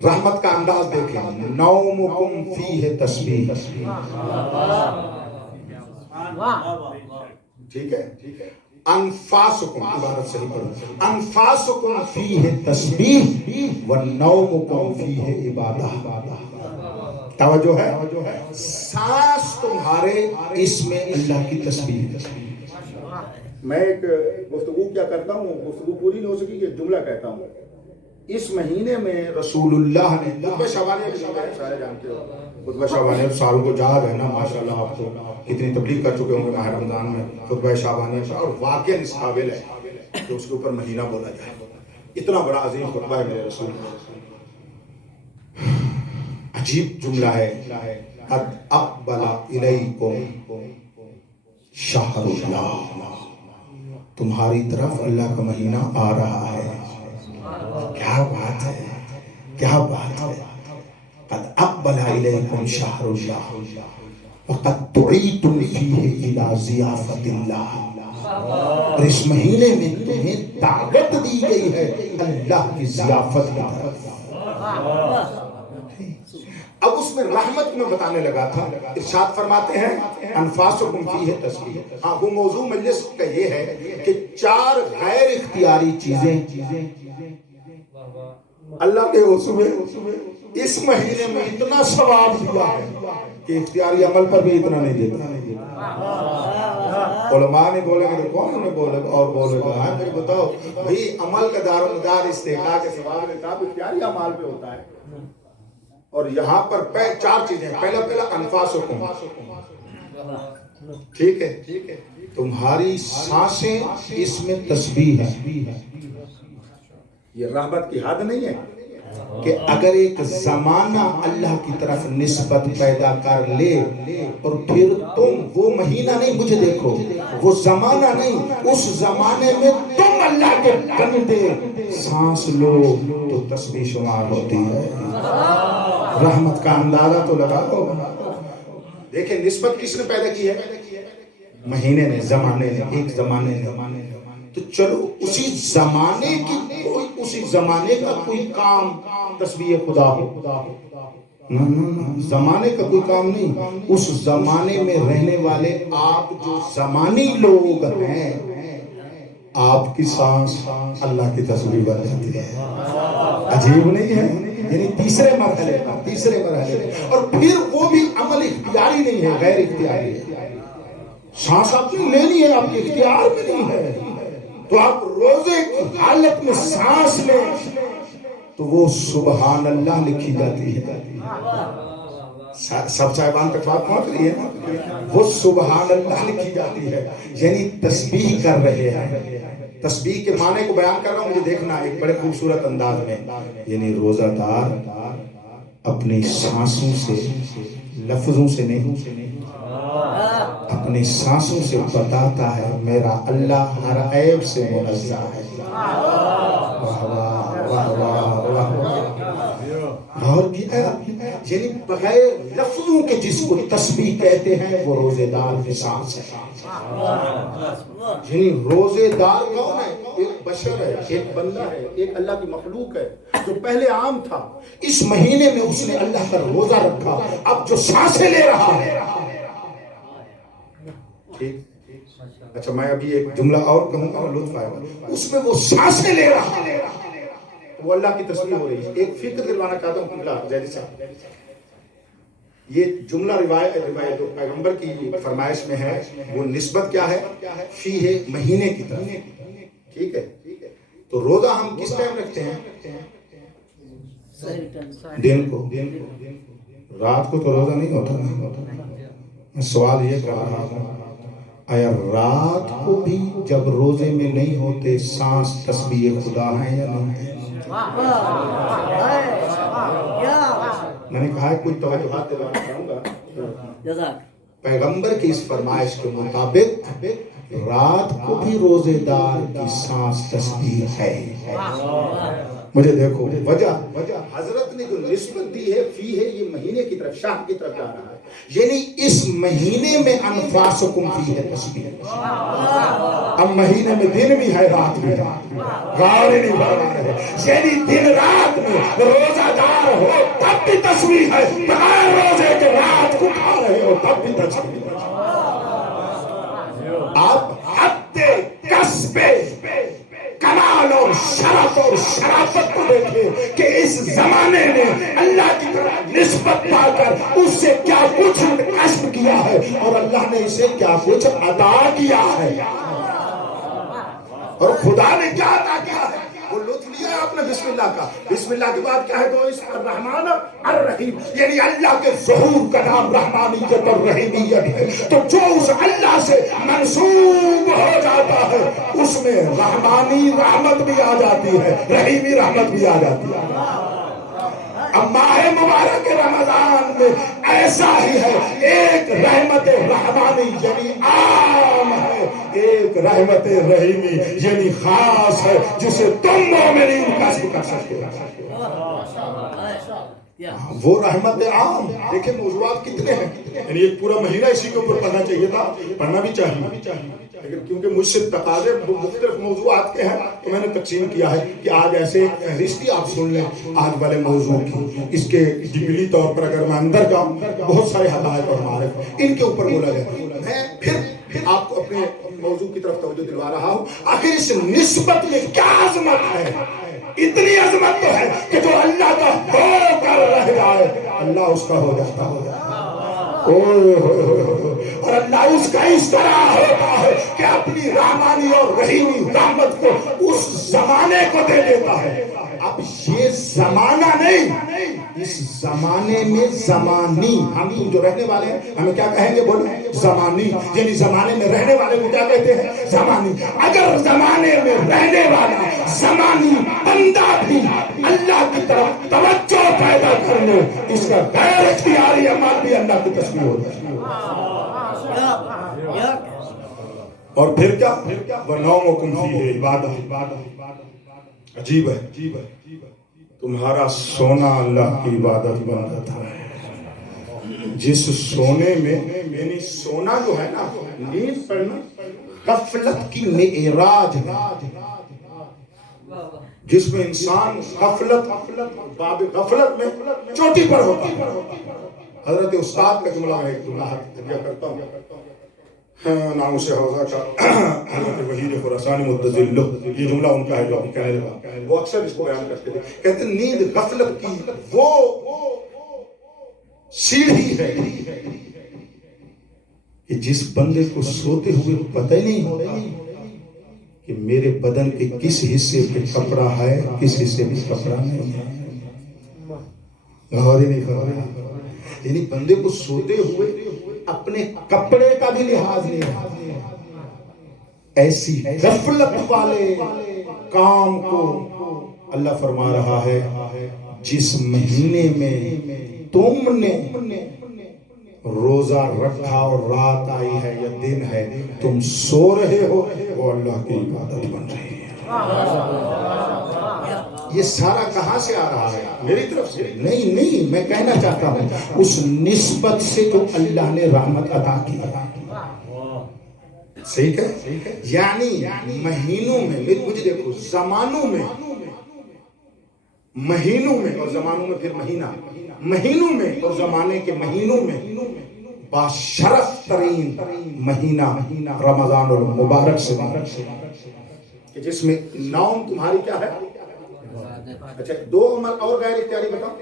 رحمت کا انداز دیکھیں، نومکم فیہ تسبیح، ٹھیک ہے، انفاسکم، عبارت صحیح پڑھو، انفاسکم فیہ تسبیح ونومکم فیہ عبادہ۔ توجہ ہے، سانس تمہارے اس میں اللہ کی تسبیح۔ میں ایک گفتگو کیا کرتا ہوں، گفتگو پوری نہیں ہو سکی کہ جملہ کہتا ہوں۔ اس مہینے میں رسول اللہ نے خطبہ شعبانیہ کے سارے جانتے ہو، خطبہ شعبانیہ سال کو یاد ہے نا، ماشاءاللہ آپ تو کتنی تبلیغ کر چکے ہوں گے ماہ رمضان میں خطبہ شعبانیہ کا، اور واقعا اس قابل ہے کہ اس کے اوپر مہینہ بولا جائے۔ اتنا بڑا عظیم خطبہ ہے میرے رسول کا۔ عجیب جملہ ہے، قد اقبل الیکم شہر اللہ، تمہاری طرف اللہ کا مہینہ آ رہا ہے۔ کیا بات ہے، کیا بات ہے۔ قد اقبل الیکم شہر اللہ وقد دعیتم فیہ الی ضیافت اللہ، اور اس مہینے میں تمہیں دعوت دی گئی ہے اللہ کی ضیافت کی طرف۔ اب اس میں رحمت میں بتانے لگا تھا، ارشاد فرماتے ہیں انفاسکم فیہ تسبیح۔ ہاں وہ موضوع مجلس کا یہ ہے کہ 4 غیر اختیاری چیزیں اللہ کے حکم میں اس مہینے میں اتنا ثواب دیا ہے کہ اختیاری عمل پر بھی اتنا نہیں دیتا۔ علماء نے بولے گا تو کون انہیں بولے گا اور بولے گا؟ ہاں مجھے بتاؤ بھئی، عمل کا دار و مدار استحقاق کے ثواب کتاب اختیاری اعمال پہ ہوتا ہے، اور یہاں پر 4 چیزیں، پہلا انفاسکم، ٹھیک ہے، تمہاری سانسیں اس میں تسبیح ہے۔ یہ رحمت کی حد نہیں ہے، کہ اگر ایک زمانہ اللہ کی طرف نسبت پیدا کر لے اور پھر تم وہ مہینہ نہیں، مجھے دیکھو، وہ زمانہ نہیں، اس زمانے میں تم اللہ کے بندے سانس لو تو تسبیح شمار ہوتی ہے۔ رحمت کا اندازہ تو لگا لو۔ دیکھیں نسبت کس نے پیدا کی ہے؟ مہینے نے، زمانے نے، ایک زمانے نے۔ تو چلو اسی زمانے کی کوئی، اسی زمانے کا کوئی کام تسبیح خدا ہو، نہ زمانے کا کوئی کام نہیں، اس زمانے میں رہنے والے آپ جو زمانی لوگ ہیں، آپ کی سانس اللہ کی تسبیح بن جاتی ہے۔ عجیب نہیں ہے؟ یعنی تیسرے مرحلے پر، اور پھر وہ بھی عمل اختیاری نہیں ہے، غیر اختیاری ہے۔ سانس آپ نے لینی ہے، آپ کے اختیار میں نہیں ہے، تو آپ روزے کی حالت میں سانس لیں تو وہ سبحان اللہ لکھی جاتی ہے۔ سب صاحبان تک بات پہنچ رہی ہے نا؟ وہ سبحان اللہ لکھی جاتی ہے، یعنی تسبیح کر رہے ہیں۔ تسبیح کے معنی کو بیان کر رہا ہوں، مجھے دیکھنا ایک بڑے خوبصورت انداز میں، یعنی روزہ دار اپنی سانسوں سے، لفظوں سے نہیں، اپنی سانسوں سے بتاتا ہے میرا اللہ ہر عیب سے منزہ ہے۔ واہ واہ واہ واہ واہ، غور کیا؟ یعنی بغیر لفظوں کے جس کو تسبیح کہتے ہیں وہ روزے دار کی سانس ہے۔ یعنی روزے دار کون ہے؟ ایک بشر ہے، ایک بندہ ہے، ایک اللہ کی مخلوق ہے جو پہلے عام تھا، اس مہینے میں اس نے اللہ کا روزہ رکھا، اب جو سانسیں لے رہا ہے۔ اچھا میں ابھی ایک جملہ اور کہوں گا، لطف آئے گا، اس میں وہ سانسیں لے رہا ہے، وہ اللہ کی تسبیح ہو رہی ہے۔ ایک فکر دلوانا چاہتا ہوں جملہ زیدی صاحب، یہ جملہ روایت جو پیغمبر کی فرمائش میں ہے وہ نسبت کیا ہے؟ فی ہے مہینے کی طرف، ٹھیک ہے؟ تو روزہ ہم کس ٹائم رکھتے ہیں؟ دن کو، رات کو تو روزہ نہیں ہوتا نا۔ میں سوال یہ کر رہا ہوں، آیا رات کو بھی جب روزے میں نہیں ہوتے سانس تسبیح خدا ہے یا نہیں ہے؟ میں نے کہا ہے کوئی توجہات دلانا چاہوں گا۔ پیغمبر کی اس فرمائش کے مطابق رات کو بھی روزے دار کی سانس تسبیح ہے۔ مجھے دیکھو وجہ حضرت نے جو نسبت دی ہے فی ہے، یہ مہینے کی طرف، شاہ کی طرف جا رہا ہے، یعنی اس مہینے میں انفاسکم فی ہے تسبیح۔ اب مہینے میں دن بھی ہے رات بھی ہے، غور نہیں فرما رہے، یعنی دن رات میں روزہ دار ہو تب بھی تسبیح ہے، بغیر روزے کے رات کو کھا رہے ہو تب بھی تسبیح ہے۔ آپ حد کسب کمال اور شرف اور شرافت کو دیکھیں کہ اس زمانے نے اللہ کی طرف نسبت پا کر اس سے کیا کچھ کسب کیا ہے اور اللہ نے اسے کیا کچھ عطا کیا ہے، اور خدا نے کیا عطا کیا ہے وہ لطف لیا ہے آپ نے بسم اللہ کا۔ بسم اللہ کے بعد کیا ہے؟ تو اس الرحمن الرحیم، یعنی اللہ کے ظہور کا نام رحمانیت اور رحیمیت ہے، تو جو اس اللہ سے منسوب ہو جاتا ہے اس میں رحمانی رحمت بھی آ جاتی ہے، رحیمی رحمت بھی آ جاتی ہے۔ اب ماہ مبارک رمضان میں ایسا ہی ہے، ایک رحمت رحمانی یعنی عام ہے، ایک رحمت رحیمی یعنی خاص ہے، جسے تم مومنین کسب کر سکتے ہو۔ وہ رحمت عام، دیکھیں موضوعات کتنے ہیں، یعنی ایک پورا مہینہ اسی کے اوپر پڑھنا چاہیے تھا، پڑھنا بھی چاہیے، لیکن کیونکہ مجھ سے تقاضے مختلف موضوعات کے ہیں تو میں نے تقسیم کیا ہے کہ آج ایسے ایک فہرستی آپ سن لیں آج والے موضوع کی، اس کے جبلی طور پر اگر میں اندر جاؤں بہت سارے حقائق اور معارف ان کے اوپر بولا جائے۔ میں پھر آپ کو اپنے موضوع کی طرف توجہ دلوا رہا ہوں، آخر اس نسبت میں کیا عظمت ہے؟ اتنی عظمت تو ہے کہ جو اللہ کا ہو کر رہ جائے اللہ اس کا ہو جاتا ہے، اور اللہ اس کا اس طرح ہوتا ہے کہ اپنی رحمانی رحمانی اور رحیمی رحمت کو اس زمانے کو دے دیتا ہے. اب یہ زمانہ نہیں، اس زمانے میں زمانی، ہم جو رہنے والے ہیں ہمیں کیا کہیں گے؟ بولو زمانی. یعنی زمانے میں رہنے والے کو کیا کہتے ہیں؟ زمانی. اگر زمانے میں رہنے والا زمانی بندہ بھی اللہ کی طرف توجہ پیدا کر لے، اس کا غیر اختیاری عمل بھی اللہ کی تسبیح ہوتا ہے. اور پھر کیا؟ وَنَوْمُكُمْ فِيهِ عبادہ. عجیب ہے، تمہارا سونا اللہ کی عبادت بن جاتا ہے. جس سونے میں، یعنی سونا جو ہے نا، نیند پڑھنا غفلت کی معراج ہے، جس میں انسان باب غفلت میں چوٹی پر ہوتا ہے. حضرت استاد کا جملہ ہے، ایک جملہ ترجمہ کرتا ہوں، نام سے حوضہ کا حضرت وحید خراسانی مدظل اللہ، یہ جملہ ان کا ہے جو کہنے لگا. وہ اکثر اس کو بیان کرتے تھے، کہتے ہیں نیند غفلت کی وہ سیڑھی ہے کہ جس بندے کو سوتے ہوئے پتہ ہی نہیں ہوتا کہ میرے بدن کے کس حصے پہ کپڑا ہے، کس حصے پہ کپڑا نہیں ہے. غور ہی نہیں کرا. یعنی بندے کو سوتے ہوئے اپنے کپڑے کا بھی لحاظ نہیں ہے. ایسی غفلت والے کام کو اللہ فرما رہا ہے، جس مہینے میں تم نے روزہ رکھا اور رات آئی ہے یا دن ہے، تم سو رہے ہو، وہ اللہ کی عبادت بن رہی ہے. یہ سارا کہاں سے آ رہا ہے؟ میری طرف سے نہیں، میں کہنا چاہتا ہوں اس نسبت سے جو اللہ نے رحمت عطا کی. صحیح ہے؟ یعنی مہینوں میں، مجھے دیکھو، زمانوں میں، مہینوں میں اور زمانوں میں، پھر مہینوں میں اور زمانے کے مہینوں میں باشرف ترین مہینہ رمضان المبارک سے کہ جس میں نوم تمہاری کیا ہے؟ اچھا، دو عمل اور غیر اختیاری بتاؤ.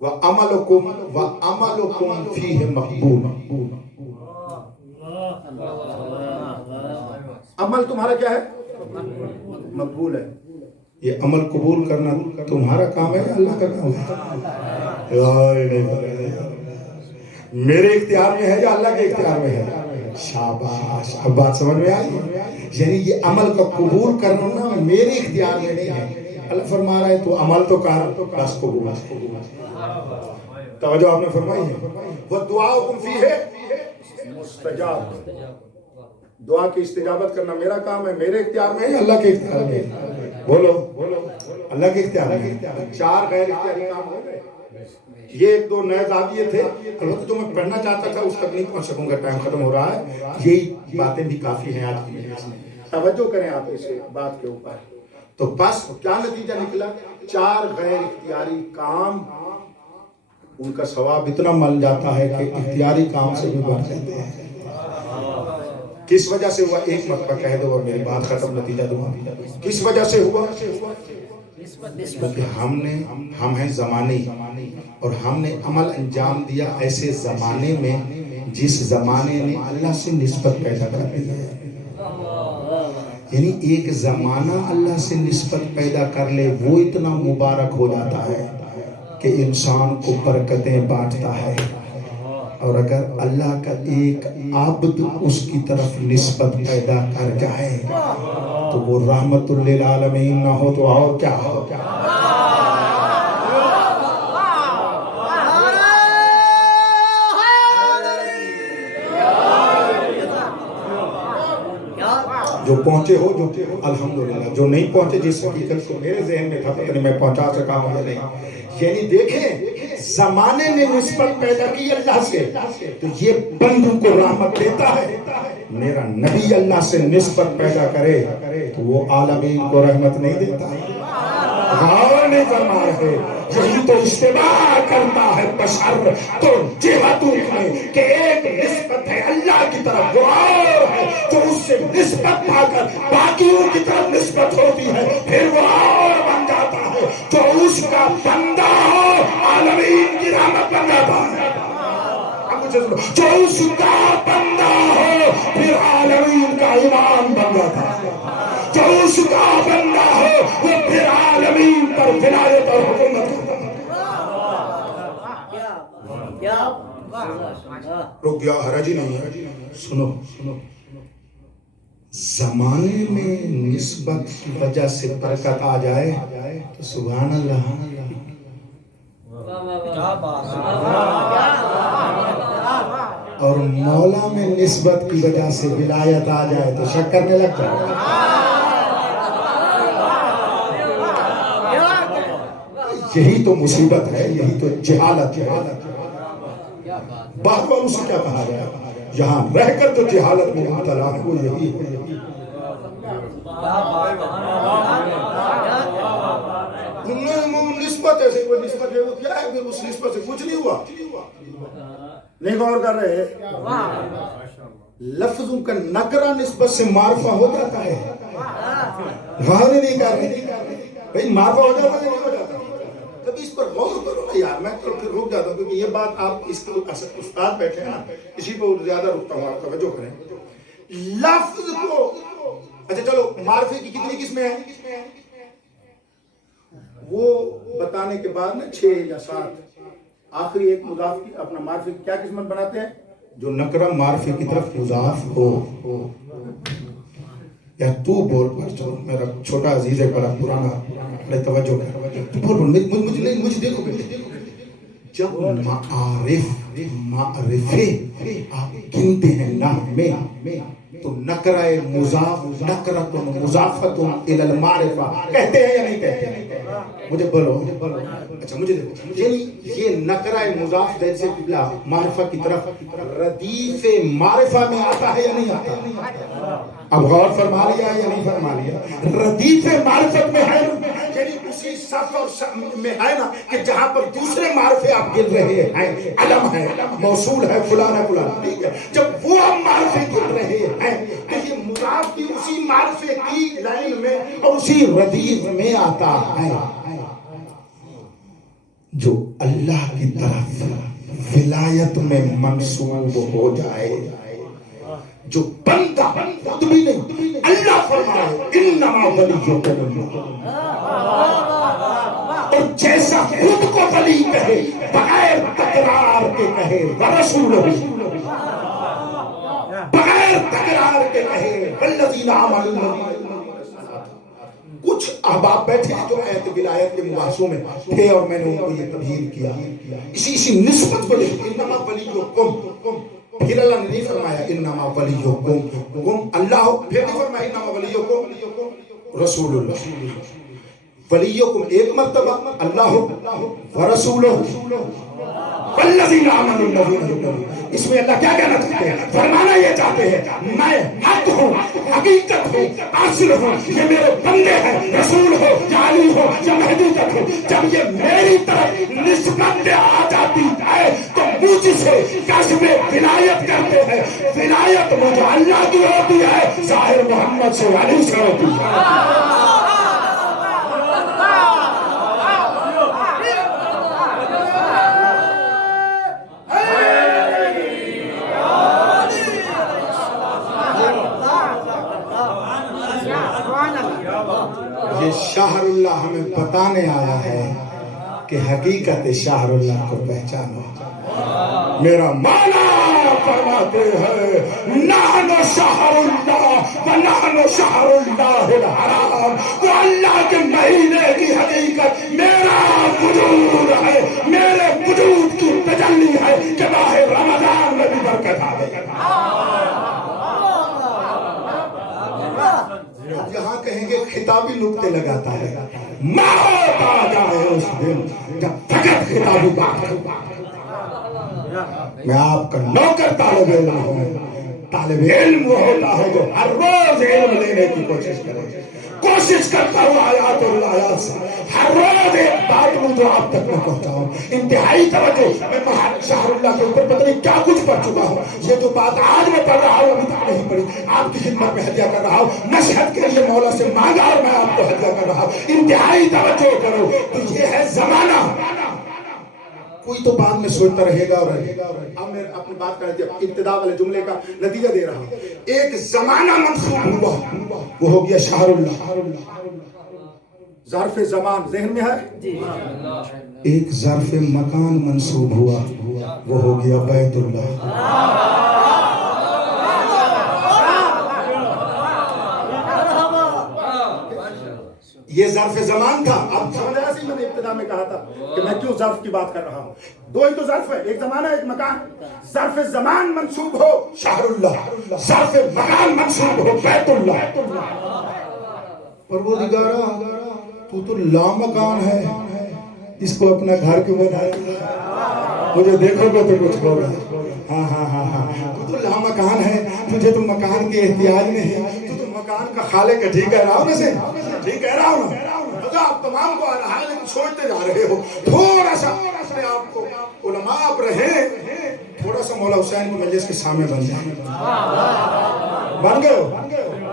وَعَمَلُكُمْ فِيهِ مَقْبُولٌ. عمل تمہارا کیا ہے؟ مقبول ہے. یہ عمل قبول کرنا تمہارا کام ہے، اللہ کا کام ہے. میرے اختیار میں ہے یا اللہ کے اختیار میں ہے؟ شاباش. اب بات سمجھ میں آئی؟ یعنی یہ عمل کا قبول کرنا میرے اختیار میں نہیں ہے. اللہ فرما رہا ہے تو عمل تو کر، بس قبول. توجہ آپ نے فرمائی ہے. وَدُعَاؤُكُمْ فِيهِ مُسْتَجَابٌ. دعا کی استجابت کرنا میرا کام ہے، میرے اختیار میں ہے یا اللہ کے اختیار میں ہے؟ بولو اللہ کے اختیار میں. 4 غیر اختیاری کام ہو گئے. یہ 1-2 نئے زاویے تھے، البتہ جو میں پڑھنا چاہتا تھا اس تک نہیں پہنچ سکوں گا، ٹائم ختم ہو رہا ہے. یہی باتیں بھی کافی ہیں آج کی مجلس میں. توجہ کریں آپ اس بات کے اوپر. تو بس کیا نتیجہ نکلا؟ 4 غیر اختیاری کام، ان کا ثواب اتنا مل جاتا ہے کہ اختیاری کام سے بھی بڑھ جاتے ہیں. کس وجہ سے ہوا؟ ایک مرتبہ کہہ دو اور میری بات ختم. نتیجہ دو. کس وجہ سے ہوا؟ کیونکہ ہم ہیں زمانے، اور ہم نے عمل انجام دیا ایسے زمانے میں جس زمانے نے اللہ سے نسبت پیدا کر دی ہے. یعنی ایک زمانہ اللہ سے نسبت پیدا کر لے، وہ اتنا مبارک ہو جاتا ہے کہ انسان کو برکتیں بانٹتا ہے. اور اگر اللہ کا ایک عبد اس کی طرف نسبت پیدا کر جائے تو وہ رحمت للعالمین نہ ہو تو اور کیا ہو. جو پہنچے ہو جو الحمدللہ، جو نہیں پہنچے جس حقیقت کو میرے ذہن میں تھا پتہ نہیں میں پہنچا سکا ہوں یا نہیں. یعنی دیکھیں زمانے نے نسبت پیدا کی اللہ سے تو یہ بندوں کو رحمت دیتا ہے. میرا نبی اللہ سے نسبت پیدا کرے تو وہ عالمین کو رحمت نہیں دیتا. غور نہیں فرما رہے. یہی تو اشتباہ کرتا ہے بشر تو جہتوں میں کہ ایک نسبت ہے اللہ کی طرف، وہ اور ہے جو اس سے نسبت پا کر باقیوں کی طرف نسبت ہوتی ہے، پھر وہ اور بن جاتا ہے. جو اس کا بندہ ہو عالمین کی رحمت بن جاتا ہے. جو اس کا بندہ ہو پھر عالمین کا امام ولایت اور حکومت کرتا ہوں۔ رک گیا، حرج ہی نہیں ہے۔ سنو، زمانے میں نسبت کی وجہ سے برکت آ جائے تو سبحان اللہ، اور مولا میں نسبت کی وجہ سے ولایت آ جائے تو شک کرنے لگ جائے۔ یہی تو مصیبت ہے، یہی تو جہالت ہے۔ بات والوں سے کیا کہا گیا؟ یہاں رہ کر جو جہالت میں مبتلا ہے وہ یہی ہے۔ نسبت ایسے، وہ نسبت ہے، وہ کیا ہے؟ پھر اس نسبت سے کچھ نہیں ہوا، نہیں غور کر رہے۔ لفظوں کا نکرہ نسبت سے معرفہ ہو جاتا ہے، غور نہیں کر رہے بھائی، معرفہ ہو جاتا ہے نہیں ہو جاتا؟ کبھی اس پر غور کرو نا یار۔ میں تو پھر رک جاتا ہوں کیونکہ یہ بات آپ اس کو استاد بیٹھے ہیں نا، اسی کو زیادہ رکتا ہوں، آپ توجہ کریں۔ لفظ کو، اچھا چلو، معرفے کی کتنی قسمیں ہیں وہ بتانے کے بعد نا 6 یا 7 آخری ایک مضاف کی اپنا معرفے کی کیا قسمت بناتے ہیں؟ جو نکرہ معرفے کی طرف مضاف ہو۔ یا تو بول پر، چلو میرا چھوٹا عزیز ہے، بڑا پرانا، بڑے توجہ کر، تو بول مجھے دیکھو بیٹے، جب معرفے آپ گنتے ہیں نحو میں تو نکرہ مضاف، نکرۃ مضافۃ الی المعرفہ کہتے ہیں یا نہیں کہتے ہیں؟ مجھے بولو، اچھا مجھے دیکھو، یعنی یہ نکرہ مضاف جیسے معرفہ کی طرف ردیف معرفہ میں آتا ہے یا نہیں آتا؟ اب غور فرما لیا یا نہیں فرما لیا؟ ردیف معرفت میں ہے، یعنی اسی صف اور میں ہے نا کہ جہاں پر دوسرے معرفے آپ گر رہے ہیں، علم ہے، موصول ہے، فلانا فلانا، ٹھیک ہے، جب وہ آپ معرفے گر رہے ہیں تو یہ مضاف بھی اسی معرفے کی لائن میں اور اسی ردیف میں آتا ہے۔ جو اللہ کی طرف ولایت میں منسوب ہو جائے، جو بندہ خود بھی نہیں، اللہ فرمائے انما ولیکم اللہ، اور جیسا خود کو ولی کہے بغیر تکرار کے کہے ورسولہ، بغیر تکرار کے کہے والذین آمنوا۔ کچھ احباب بیٹھے ہیں جو ایت ولایت کے مباحثوں میں تھے اور میں نے ان کو یہ تبیین کیا، اسی نسبت کو دیکھو، انما ولیکم، پھر اللہ نے نہیں فرمایا انما ولیکم اللہ، پھر نہیں فرمایا انما ولیکم رسول اللہ۔ ولیکم ایک مرتبہ اللہ ورسولہ والذین آمنوا الذین یؤمنون، اس میں اللہ کیا کہنا چاہتے ہیں؟ فرمانا یہ چاہتے ہیں میں حق ہوں، حقیقت ہوں، اصل ہوں، یہ میرے بندے ہیں، رسول ہو یا علی ہو یا مہدی تک ہو، جب یہ میری طرف نسبت آ جاتی ہے تو مجھ سے کسب ولایت کرتے ہیں۔ ولایت مجھے اللہ کی ہوتی ہے، ظاہر محمد سے علی سے ہوتی ہے۔ یہ شہر اللہ ہمیں بتانے آیا ہے کہ حقیقت شہر اللہ کو پہچانو۔ میرا مولا فرماتے ہیں نحن شہر اللہ و نحن شہر اللہ الحرام، تو اللہ کے مہینے کی حقیقت میرا وجود ہے، میرے وجود کی تجلی ہے کہ ماہ رمضان میں بھی برکت آ گئی۔ یہاں کہیں گے خطابی نکتے لگاتا ہے، موت آ جائے اس دن جب فقط خطابی بات ہے۔ میں آپ کا نوکر طالب علم ہوں، طالب علم وہ ہوتا ہے جو ہر روز علم لینے کی کوشش کرے، کوشش کرتا ہوں آیات اور آیات سے ہر روز ایک بات لوں جو آپ تک میں پہنچاؤں۔ انتہائی توجہ، میں شہر اللہ کے اوپر پتہ نہیں کیا کچھ پڑھ چکا ہوں، یہ جو بات آج میں پڑھ رہا ہوں ابھی تک نہیں پڑھی، آپ کی خدمت میں ہدیہ کر رہا ہوں، نصیحت کے لیے مولا سے مانگا اور میں آپ کو ہدیہ کر رہا ہوں۔ انتہائی توجہ کرو، تو یہ ہے زمانہ۔ کوئی تو بعد میں سوچتا رہے گا اور رہے گا۔ اب میں اپنی بات کر رہی تھی، ابتدا والے جملے کا نتیجہ دے رہا ہوں۔ ایک زمانہ منسوب ہوا، وہ ہو گیا شہر اللہ۔ ظرف زمان ذہن میں ہے؟ ایک ظرف مکان منصوب ہوا، وہ ہو گیا بیت اللہ۔ یہ ظرف زمان تھا۔ اب سمجھ آیا سی میں نے ابتدا میں کہا تھا کہ میں کیوں ظرف کی بات کر رہا ہوں؟ دو ہی تو ظرف ہے، ایک زمانہ ایک مکان۔ ظرف زمان منصوب ہو شہر اللہ، ظرف مکان منصوب ہو بیت اللہ۔ پروردگارا تو لامکان ہے، اس کو اپنا گھر کیوں بنایا؟ مجھے دیکھو گے تو کچھ ہوگا۔ ہاں ہاں ہاں ہاں، تو لامکان ہے، تجھے تو مکان کے احتیاج نہیں، تو مکان کا خالق ہے۔ ٹھیک کہہ رہا ہوں نا سے؟ ٹھیک کہہ رہا ہوں نا؟ آپ تمام کو آ رہا ہے لیکن سوچتے جا رہے ہو تھوڑا سا اپنے آپ کو علماء آپ رہے، تھوڑا سا مولا حسین کو مجلس کے سامنے بن جائیں۔ بن گئے ہو؟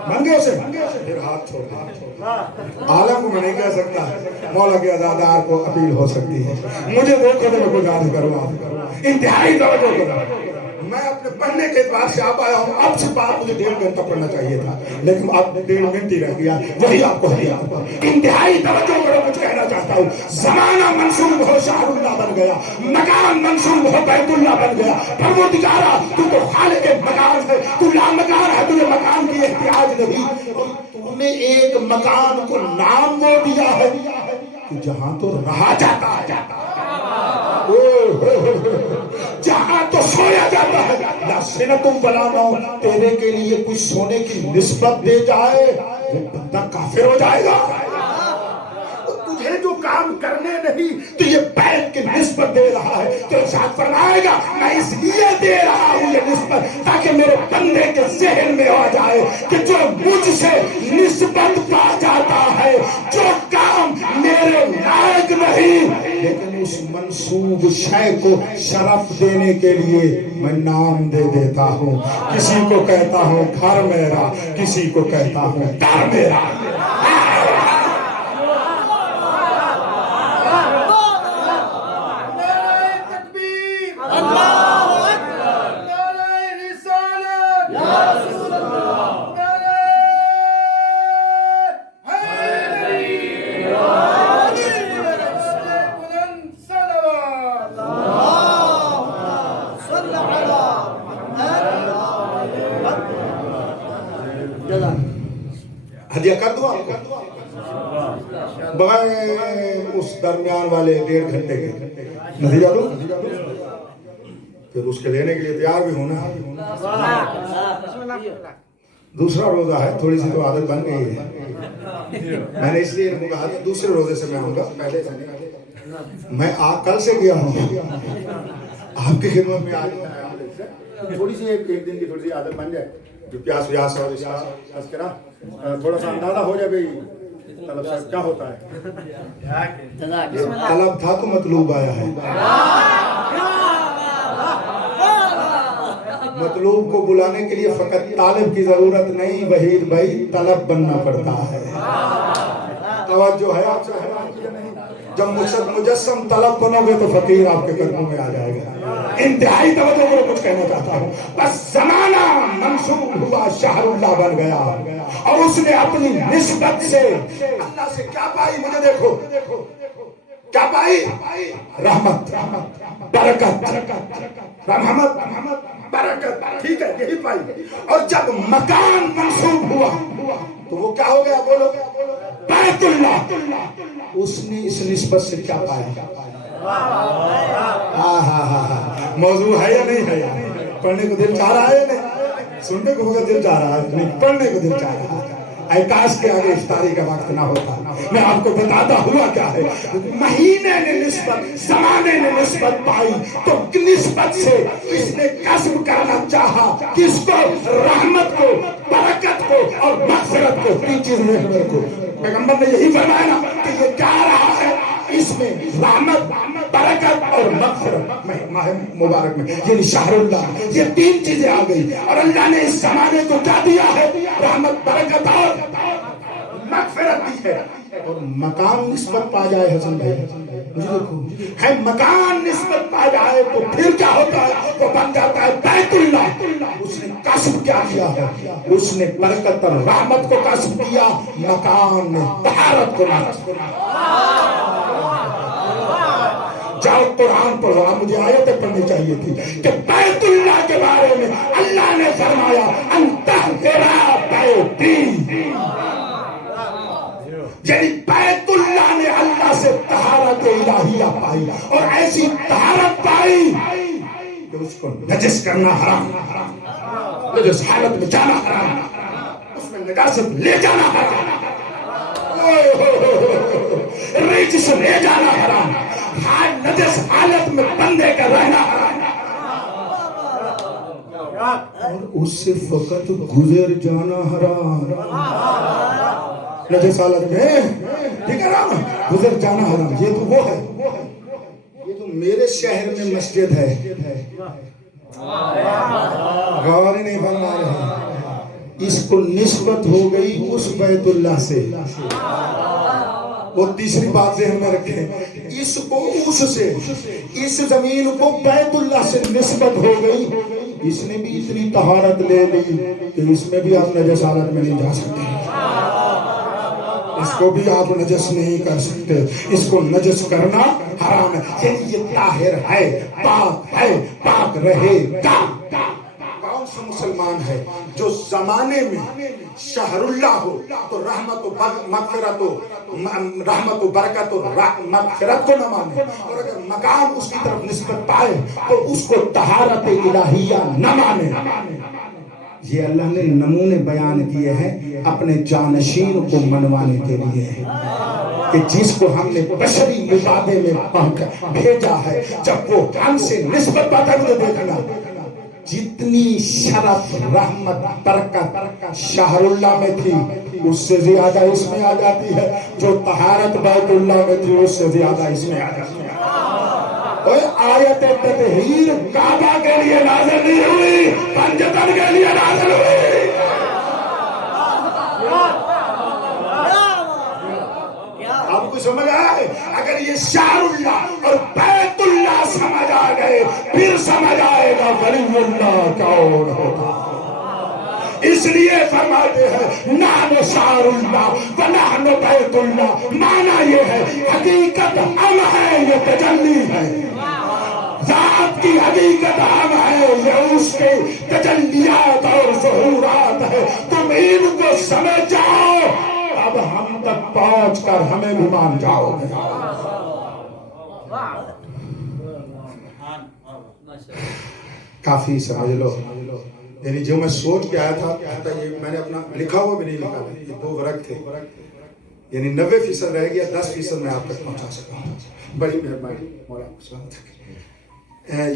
بن گئے اسے؟ پھر ہاتھ چھوڑ۔ عالم کو میں نہیں کہہ سکتا، مولا کے عزادار کو اپیل ہو سکتی ہے۔ مجھے دیکھو تو میں گزارش کروں آپ، انتہائی توجہ کرو۔ میں اپنے پڑھنے کے اعتبار سے آپ آیا ہوں، اب سے بات مجھے 1.5 گھنٹہ پڑھنا چاہیے تھا لیکن اب 1.5 منٹ ہی رہ گیا، وہی آپ کو دیا۔ انتہائی توجہ کرو، کچھ کہنا چاہتا ہوں۔ زمانہ منصوب ہو شہر اللہ بن گیا، مکان منصوب ہو بیت اللہ بن گیا۔ پروردگارا تو خالق مکان ہے، تو لامکان ہے، تجھے مکان کی احتیاج نہیں۔ تو نے ایک مکان کو نام وہ دیا ہے کہ جہاں تو رہا جاتا ہے، جہاں تو سویا جاتا ہے۔ لا سنتم ولا نوم، تیرے کے لیے کچھ سونے کی نسبت دے جائے وہ بندہ کافر ہو جائے گا۔ تجھے جو کام کرنے نہیں تو یہ بیت کی نسبت دے رہا ہے، تو ارشاد فرمائے گا میں اس لیے دے رہا ہوں یہ نسبت تاکہ میرے بندے کے ذہن میں آ جائے کہ جو مجھ سے نسبت پا جاتا ہے، جو کام میرے لائق نہیں لیکن اس منسوب شے کو شرف دینے کے لیے میں نام دے دیتا ہوں۔ کسی کو کہتا ہوں گھر میرا، کسی کو کہتا ہوں در میرا۔ ہدیہ کر دوں آپ کو بغیر اس درمیان والے 1.5 گھنٹے کے نتیجہ دوں، پھر اس کے لینے کے لیے تیار بھی ہونا ہے۔ دوسرا روزہ ہے، تھوڑی سی تو عادت بن گئی ہے، میں نے اس لیے ان کو کہا کہ دوسرے روزے سے میں آؤں گا، پہلے سے نہیں۔ میں کل سے گیا ہوں آپ کی خدمت میں، آج تھوڑی سی ایک دن کی تھوڑی سی عادت بن جائے، جو پیاس ویاس اور اس کا تذکرہ تھوڑا سا اندازہ ہو جائے بھئی طلب صاحب کیا ہوتا ہے۔ طلب تھا تو مطلوب آیا ہے۔ مطلوب کو بلانے کے لیے فقط طالب کی ضرورت نہیں، وحید بھائی طلب بننا پڑتا ہے۔ توجہ ہے آپ سے؟ جب مجسم طلب بنو گے تو فقیر آپ کے قدموں میں آ جائے گا۔ انتہائی توجہ کو کچھ کہنا چاہتا ہوں۔ بس زمانہ منصوب ہوا شہر اللہ بن گیا، اور اس نے اپنی نسبت سے اللہ سے کیا پائی؟ مجھے دیکھو کیا پائی؟ رحمت، برکت، رحمت، برکت، ٹھیک ہے یہی پائی۔ اور جب مکان منصوب ہوا تو وہ کیا ہو گیا؟ بولو بیت اللہ۔ اس نے اس نسبت سے کیا پایا؟ موضوع ہے یا نہیں ہے؟ پڑھنے کو دل چاہ رہا ہے یا نہیں؟ سننے کو دل چاہ رہا ہے نہیں، پڑھنے کو دل چاہ رہا ہے۔ اے کاش کے آگے افطاری کا وقت نہ ہوتا۔ میں آپ کو بتاتا ہوا کیا ہے، مہینے نے نسبت، زمانے نے نسبت پائی تو نسبت سے اس نے کسب کرنا چاہا کس کو؟ رحمت کو، برکت کو اور مغفرت کو۔ 3 چیز میں کو پیغمبر نے یہی فرمایا نا کہ یہ کیا رہا ہے اس میں؟ رحمت، برکت اور مغفرت۔ ماہ مبارک میں یعنی شہر اللہ، یہ 3 چیزیں آ گئی، اور اللہ نے اس زمانے کو کیا دیا ہے؟ رحمت، برکت اور مغفرت دی ہے۔ اور مقام نسبت پا جائے حسن بھائی، مجھے دیکھو ہے مکان نسبت پا جائے تو پھر کیا ہوتا ہے؟ وہ بن جاتا ہے بیت اللہ. اس نے کسب کیا کیا ہے؟ اس نے برکت اور رحمت کو کسب کیا، مکان نے طہارت کو کسب کیا. جاؤ قرآن پڑھو. مجھے آیتیں پڑھنی چاہیے تھی کہ بیت اللہ کے بارے میں اللہ نے فرمایا انتہرا بیتی، یعنی بیت اللہ نے اللہ سے طہارت الہیہ پائی، اور ایسی طہارت پائی کہ اس کو نجس کرنا حرام، نجس حالت میں جانا حرام، اس میں نجاست لے جانا حرام، ریجس لے جانا حرام، نجس حالت میں بندے کا رہنا حرام، اور اس سے فقط گزر جانا حرام. نجس حالت میں ٹھیک ہے نا، گزر جانا حرام. یہ تو وہ ہے، یہ تو میرے شہر میں مسجد ہے، غور نہیں فرما رہے. اس کو نسبت ہو گئی اس بیت اللہ سے. وہ تیسری بات ذہن میں رکھیں، اس کو اس سے، اس زمین کو بیت اللہ سے نسبت ہو گئی. اس نے بھی اتنی طہارت لے لی کہ اس میں بھی آپ نجس حالت میں نہیں جا سکتے، اس کو بھی آپ نجس نہیں کر سکتے، اس کو نجس کرنا حرام ہے. یعنی یہ طاہر ہے، پاک ہے، پاک رہے گا. کون سا مسلمان ہے جو زمانے میں شہر اللہ ہو تو رحمت و مغفرت و رحمت و برکت و مغفرت کو نہ مانے، اور اگر مکان اس کی طرف نسبت پائے تو اس کو طہارت الہیہ نہ مانے؟ یہ اللہ نے نمونے بیان کیے ہیں اپنے جانشین کو منوانے کے لیے، کہ جس کو ہم نے بشری مبادے میں بھیجا ہے، جب وہ ہم سے نسبت پاتا ہے تو دیکھنا جتنی شرف رحمت برکت شہر اللہ میں تھی اس سے زیادہ اس میں آ جاتی ہے، جو طہارت بیت اللہ میں تھی اس سے زیادہ اس میں آ جاتی ہے. آیت تطہیر کعبہ کے لیے نازل نہیں ہوئی، پنجتن کے لیے نازل ہوئی. آپ کو سمجھ آئے؟ اگر یہ شہر اللہ اور بیت اللہ سمجھ آ گئے پھر سمجھ آئے گا ولی اللہ کون ہوتا. اس لیے فرماتے ہیں نحن شعر اللہ و نحن بیت اللہ. معنی یہ ہے حقیقت ہم ہے، یہ تجلی ہے. ذات کی حقیقت ہم ہے، یہ اس کے تجلیات اور ظہورات ہے. تم ان کو سمجھ جاؤ، اب ہم تک پہنچ کر ہمیں بھی مان جاؤ گے. کافی سمجھ لو. یعنی جو میں سوچ کے آیا تھا یہ میں نے اپنا لکھا ہوا بھی نہیں لکھا، یہ 2 ورق تھے، یعنی 90% رہ گیا، 10% میں آپ تک پہنچا سکا ہوں. بڑی مہربانی مولا آپ کو سلامت رکھے.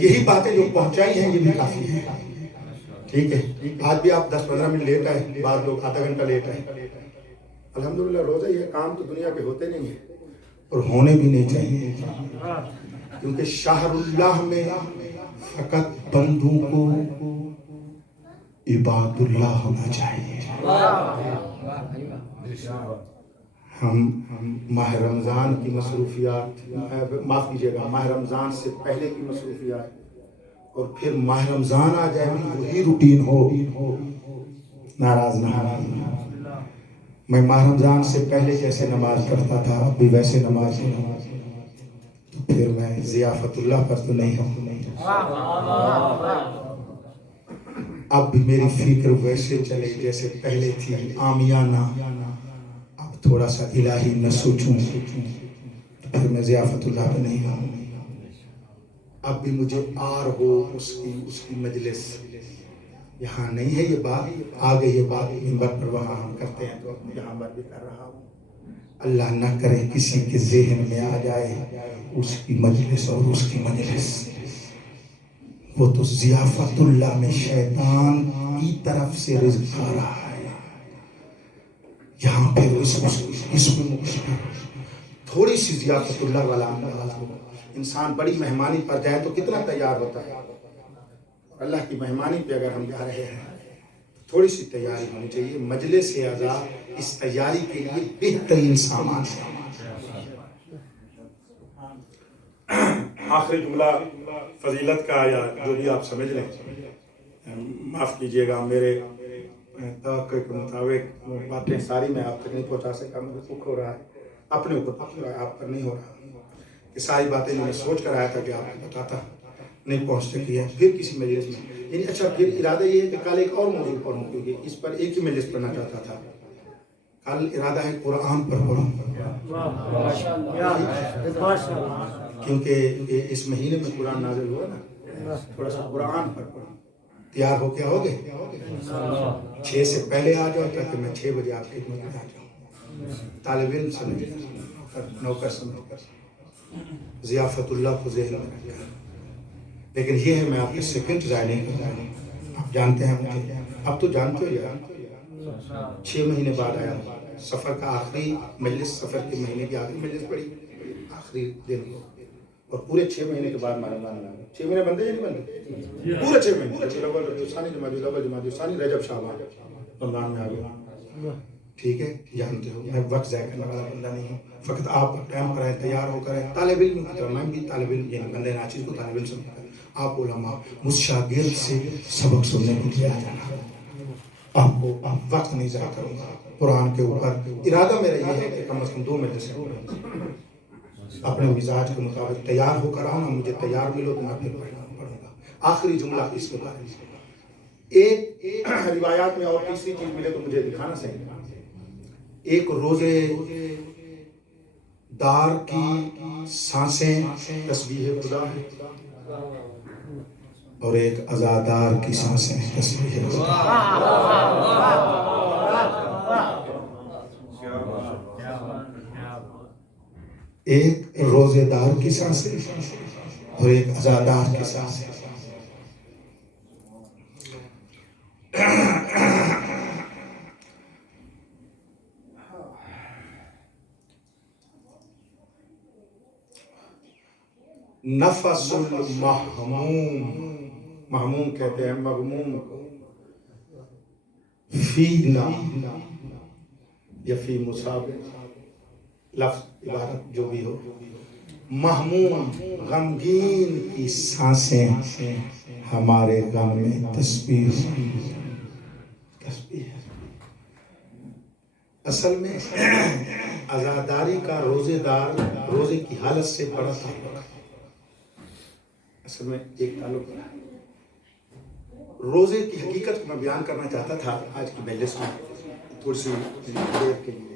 یہی باتیں جو پہنچائی ہیں یہ بھی کافی ہے. ٹھیک ہے، آج بھی آپ 10-15 منٹ لیٹ آئے، بعض لوگ آدھا گھنٹہ لیٹ آئے. الحمدللہ روزہ یہ کام تو دنیا پہ ہوتے نہیں ہیں اور ہونے بھی نہیں چاہیے، کیونکہ شہر اللہ میں فقط بندوں کو عباد اللہ ہونا چاہیے. ہم ماہ رمضان کی مصروفیات، معاف کیجیے گا، ماہ رمضان سے پہلے کی مصروفیات اور پھر ماہ رمضان آ جائے وہی روٹین ہو، ناراض نہ. میں ماہ رمضان سے پہلے جیسے نماز پڑھتا تھا اب بھی ویسے نماز پڑھوں، تو پھر میں ضیافت اللہ پر تو نہیں ہوں. اب بھی میری فکر ویسے چلے جیسے پہلے تھی، عامیانہ. اب تھوڑا سا الہی نہ سوچوں تو پھر میں ضیافت اللہ پہ نہیں ہوں. اب بھی مجھے آر ہو اس کی مجلس. یہاں نہیں ہے یہ بات، آگے یہ بات منبر پر وہاں ہم کرتے ہیں تو یہاں پر بھی کر رہا ہوں. اللہ نہ کرے کسی کے ذہن میں آ جائے اس کی مجلس اور اس کی مجلس. وہ تو ضیافت اللہ میں شیطان کی طرف سے رزق آ رہا ہے. یہاں پہ اس تھوڑی سی ضیافت اللہ والا انداز ہو. انسان بڑی مہمانی پر جائے تو کتنا تیار ہوتا ہے. اللہ کی مہمانی پہ اگر ہم جا رہے ہیں تھوڑی سی تیاری ہونی چاہیے. مجلس اعزا اس تیاری کے لیے بہترین سامان ہے. آخری جملہ فضیلت کا یا جو بھی آپ سمجھ لیں، معاف کیجئے گا، میرے توقع کے مطابق باتیں ساری میں آپ تک نہیں پہنچا سکا، مجھے دکھ ہو رہا ہے، اپنے اوپر دکھ ہو رہا ہے، آپ پر نہیں ہو رہا کہ ساری باتیں جو میں سوچ کر آیا تھا کہ آپ کو بتاتا نہیں پہنچ سکی ہے پھر کسی مجلس میں، یعنی اچھا پھر ارادہ یہ ہے کہ کل ایک اور موضوع پڑھوں، کیونکہ اس پر ایک ہی مجلس پڑھنا چاہتا تھا، کل ارادہ ہے قرآن پر پڑھوں، کیونکہ اس مہینے میں قرآن نازل ہوا نا، تھوڑا سا قرآن پر پڑھوں۔ تیار ہو کے آؤ گے؟ 6 سے پہلے آ جاؤ تاکہ میں 6 بجے آپ کی خدمت میں آ جاؤں، طالب علم سمجھ نوکر سمجھ ضیافت اللہ کو ذہن میں رکھ کر، لیکن یہ ہے میں آپ کے سیکنڈ ضائع نہیں کرتا ہوں، آپ جانتے ہیں مجھے، اب تو جانتے ہو یار، 6 مہینے بعد آیا ہوں، سفر کا آخری مجلس، سفر کے مہینے کی آخری مجلس پڑی، آخری دن کو، اور پورے 6 مہینے کے بعد مانا 6 مہینے بنتے یا نہیں بنتے؟ پورے 6 مہینے، ثانی جمادی الاول جمادی ثانی رجب شعبان رمضان میں آ گیا، ٹھیک ہے، جانتے ہو میں وقت ضائع کرنے والا بندہ نہیں ہوں، فقط آپ ٹائم پر آئیں، تیار ہو کر آئیں، طالب علم کی طرح میں بھی طالب علم، یعنی بندہ ناچیز کو طالب علم سمجھ کر آپ علماء مجھ شاگرد سے سبق سننے کے لیے آ جانا، آپ کو وقت نہیں ضائع کروں گا قرآن کے اوپر، ارادہ میرا یہ ہے کہ کم از کم 2 مجلس اپنے مزاج کے مطابق تیار ہو کر آؤں، مجھے تیار ملو تو میں پھر پڑھوں گا۔ آخری جملہ اس کے بارے میں، ایک روایات میں اور تیسری چیز ملے تو مجھے دکھانا صحیح، ایک روزے دار کی سانسیں تسبیح خدا ہے، اور ایک عزادار کی سانسیں تسبیح خدا ہے۔ ایک روزے دار کی سانسیں اور ایک عزادار کی سانسیں، نفس المحموم، محموم کہتے ہیں مغموم کو، فینا یا فی مسابق، لفظ عبارت جو بھی ہو، محموم غمگین کی سانسیں ہمارے غم میں تسبیح تسبیح۔ اصل میں عزاداری کا روزے دار روزے کی حالت سے بڑا تعلق ہے، اصل میں ایک تعلق ہے۔ روزے کی حقیقت کو میں بیان کرنا چاہتا تھا آج کی مجلس میں، تھوڑی سی دیر کے لیے،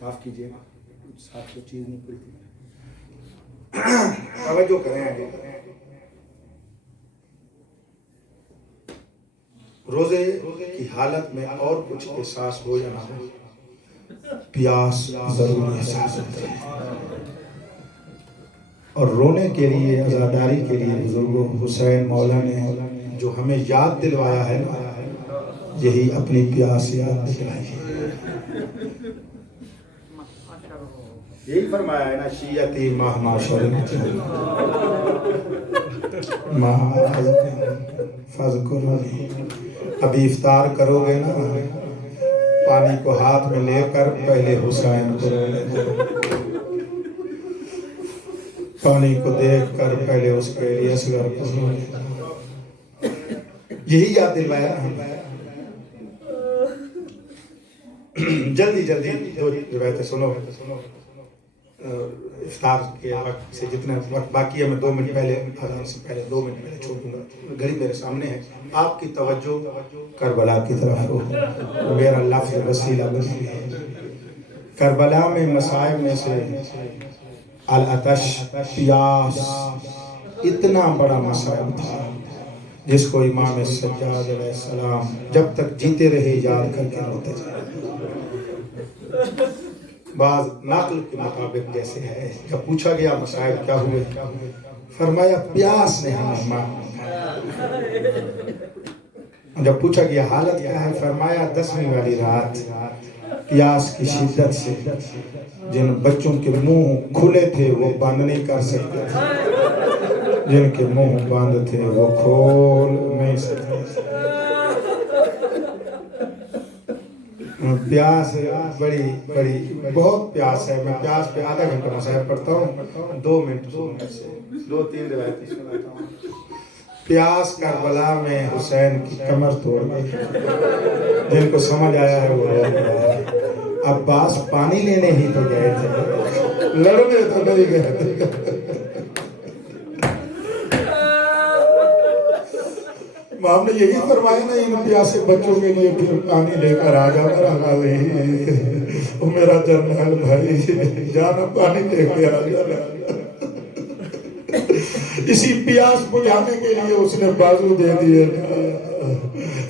معاف کیجیے گا ساتھ کو چیز نہیں پڑی تھی، توجہ کریں آگے۔ روزے کی حالت میں اور کچھ احساس ہو یا نہ ہو، پیاس ضروری احساس ہوتا ہے، اور رونے کے لیے عزاداری کے لیے بزرگوں حسین مولا نے جو ہمیں یاد دلوایا ہے یہی اپنی پیاس یاد دلائی ہے، یہی فرمایا ہے نا، شیعتی ماہ معاشرت فذکرونی، ابھی افطار کرو گے نا، پانی کو ہاتھ میں لے کر پہلے حسین کو رو لینا، پانی کو دیکھ کر پہلے اس کے لیے اصغر کو رو لینا، یہی یاد دلوایا ہمیں۔ جلدی جلدی 2 روایتیں سنو، افطار کے وقت سے جتنا وقت باقی ہے میں 2 منٹ پہلے، اذان سے پہلے 2 منٹ پہلے چھوڑ دوں گا، گھڑی میرے سامنے ہے، آپ کی توجہ کربلا کی طرف ہو، میرا لفظ وسیلہ بنی ہے۔ کربلا میں مصائب میں سے العطش، پیاس، اتنا بڑا مصائب تھا جس کو امام سجاد علیہ السلام جب تک جیتے رہے یاد کر کے روتے تھے۔ بعض نقل کے مطابق جیسے ہے، جب پوچھا گیا مصائب کیا ہوئے، فرمایا پیاس نے ہمیں مارا، جب پوچھا گیا حالت کیا ہے، فرمایا 10ویں والی رات پیاس کی شدت سے جن بچوں کے منہ کھلے تھے وہ بند نہیں کر سکتے تھے، جن کے منہ بند تھے وہ کھول نہیں سکتے تھے۔ پیاس بڑی بڑی بہت پیاس ہے. میں پیاس پہ آدھا گھنٹہ مصاحب پڑھتا ہوں, 2 منٹ سننے سے 2-3 روایتیں سناتا ہوں. پیاس کربلا میں حسین کی کمر توڑ گئی. جن کو سمجھ آیا ہے وہ عباس پانی لینے ہی تو گئے تھے, لڑنے تو نہیں گئے تھے. ہم نے یہی فرمایا نا ان پیاسے بچوں کے لیے پھر پانی لے کر آ جا وہ میرا جرنیل بھائی جانا پانی لے کے آ جا. اسی پیاس بجھانے کے لیے اس نے بازو دے دیے.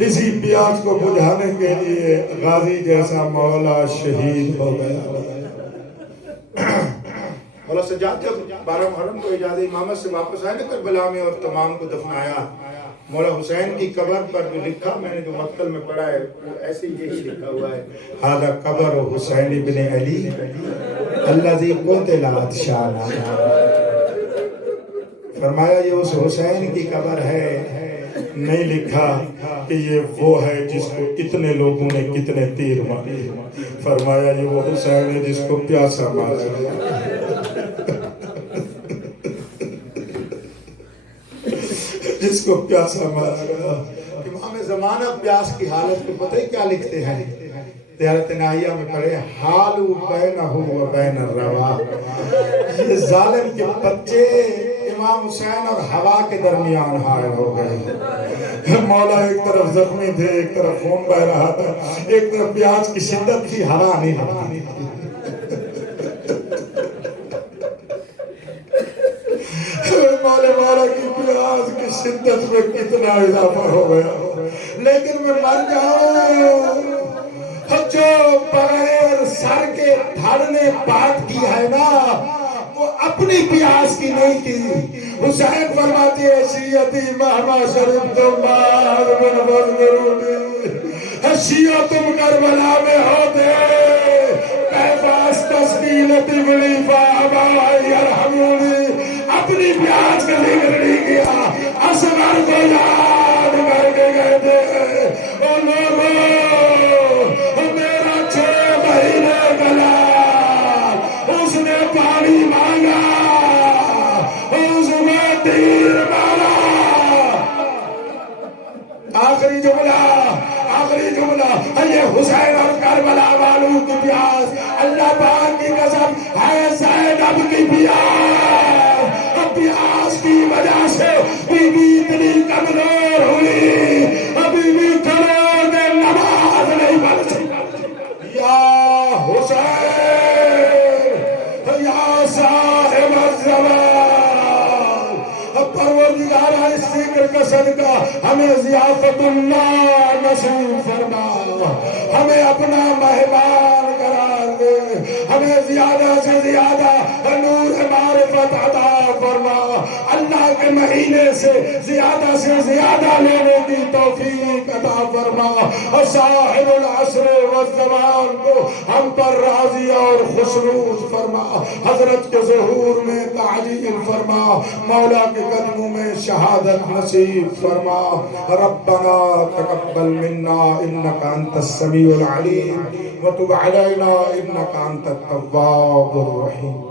اسی پیاس کو بجھانے کے لیے غازی جیسا مولا شہید ہو گیا. مولا سجاد جب 12 محرم کو اجازت امامت سے واپس آئے نا کربلا میں اور تمام کو دفنایا, مولا حسین کی قبر پر جو لکھا, میں نے جو مقتل میں پڑھا ہے وہ ایسے یہی لکھا ہوا ہے, ھذا قبر حسین بن علی الذی قتل عطشان. فرمایا یہ اس حسین کی قبر ہے, نہیں لکھا کہ یہ وہ ہے جس کو اتنے لوگوں نے کتنے تیر مارے. فرمایا یہ وہ حسین ہے جس کو پیاسا مارا گیا. جس کو پیاسا مارا گیا. امام زمانہ پیاس کی حالت کو پتہ ہی کیا لکھتے ہیں, تیارت ناہیہ میں پڑھے, حالو بینہ و بین الروا. یہ ظالم کے بچے امام حسین اور ہوا کے درمیان حائل ہو گئے. مولا ایک طرف زخمی تھے, ایک طرف خون بہ رہا تھا, ایک طرف پیاس کی شدت تھی, ہوا نہیں لگتی. مولا کی پیاس کی شدت میں کتنا اضافہ ہو گیا. لیکن میں مر جاؤں, جو بغیر سر کے دھڑ نے بات کی ہے نا وہ اپنی پیاس کی نہیں کی. حسین فرماتے ہیں شیعتی مہما شریف تو مار من بزرونی, شیعہ تم کربلا میں ہوتے پیفاس تسکیلتی بلی فابا یرحمونی. اپنی پیاس کا ذکر نہیں کیا, اصغر کو یاد کر کے گئے تھے. او لوگوں میرا 6 مہینے گلا, اس نے پانی مانگا, اس میں تیر مارا. آخری جملہ یہ حسین اور کربلا والوں کی پیاس, اللہ پاک کی قسم ہے زینب کی پیاس. پیاس کی وجہ سے بی بی اتنی کمزور ہوئی, ابھی بھی کھڑے میں نماز نہیں پڑھ سکتی. یا حسین یا صاحب الزمان, پروردگارہ اس ذکر کا صدقہ ہمیں ضیافت اللہ نصیب فرما, ہمیں اپنا مہمان قرار دے, ہمیں زیادہ سے زیادہ نور معرفت عطا فرما. اللہ کے مہینے سے زیادہ لینے کی توفیق عطا فرما. اور صاحب العصر والزمان کو ہم پر راضی اور خوشنود فرما. حضرت کے ظہور میں تعجیل فرما, مولا کے قدموں میں شہادت نصیب فرما. ربنا تقبل منا انك انت السميع العليم وتب علينا انك انت التواب الرحيم.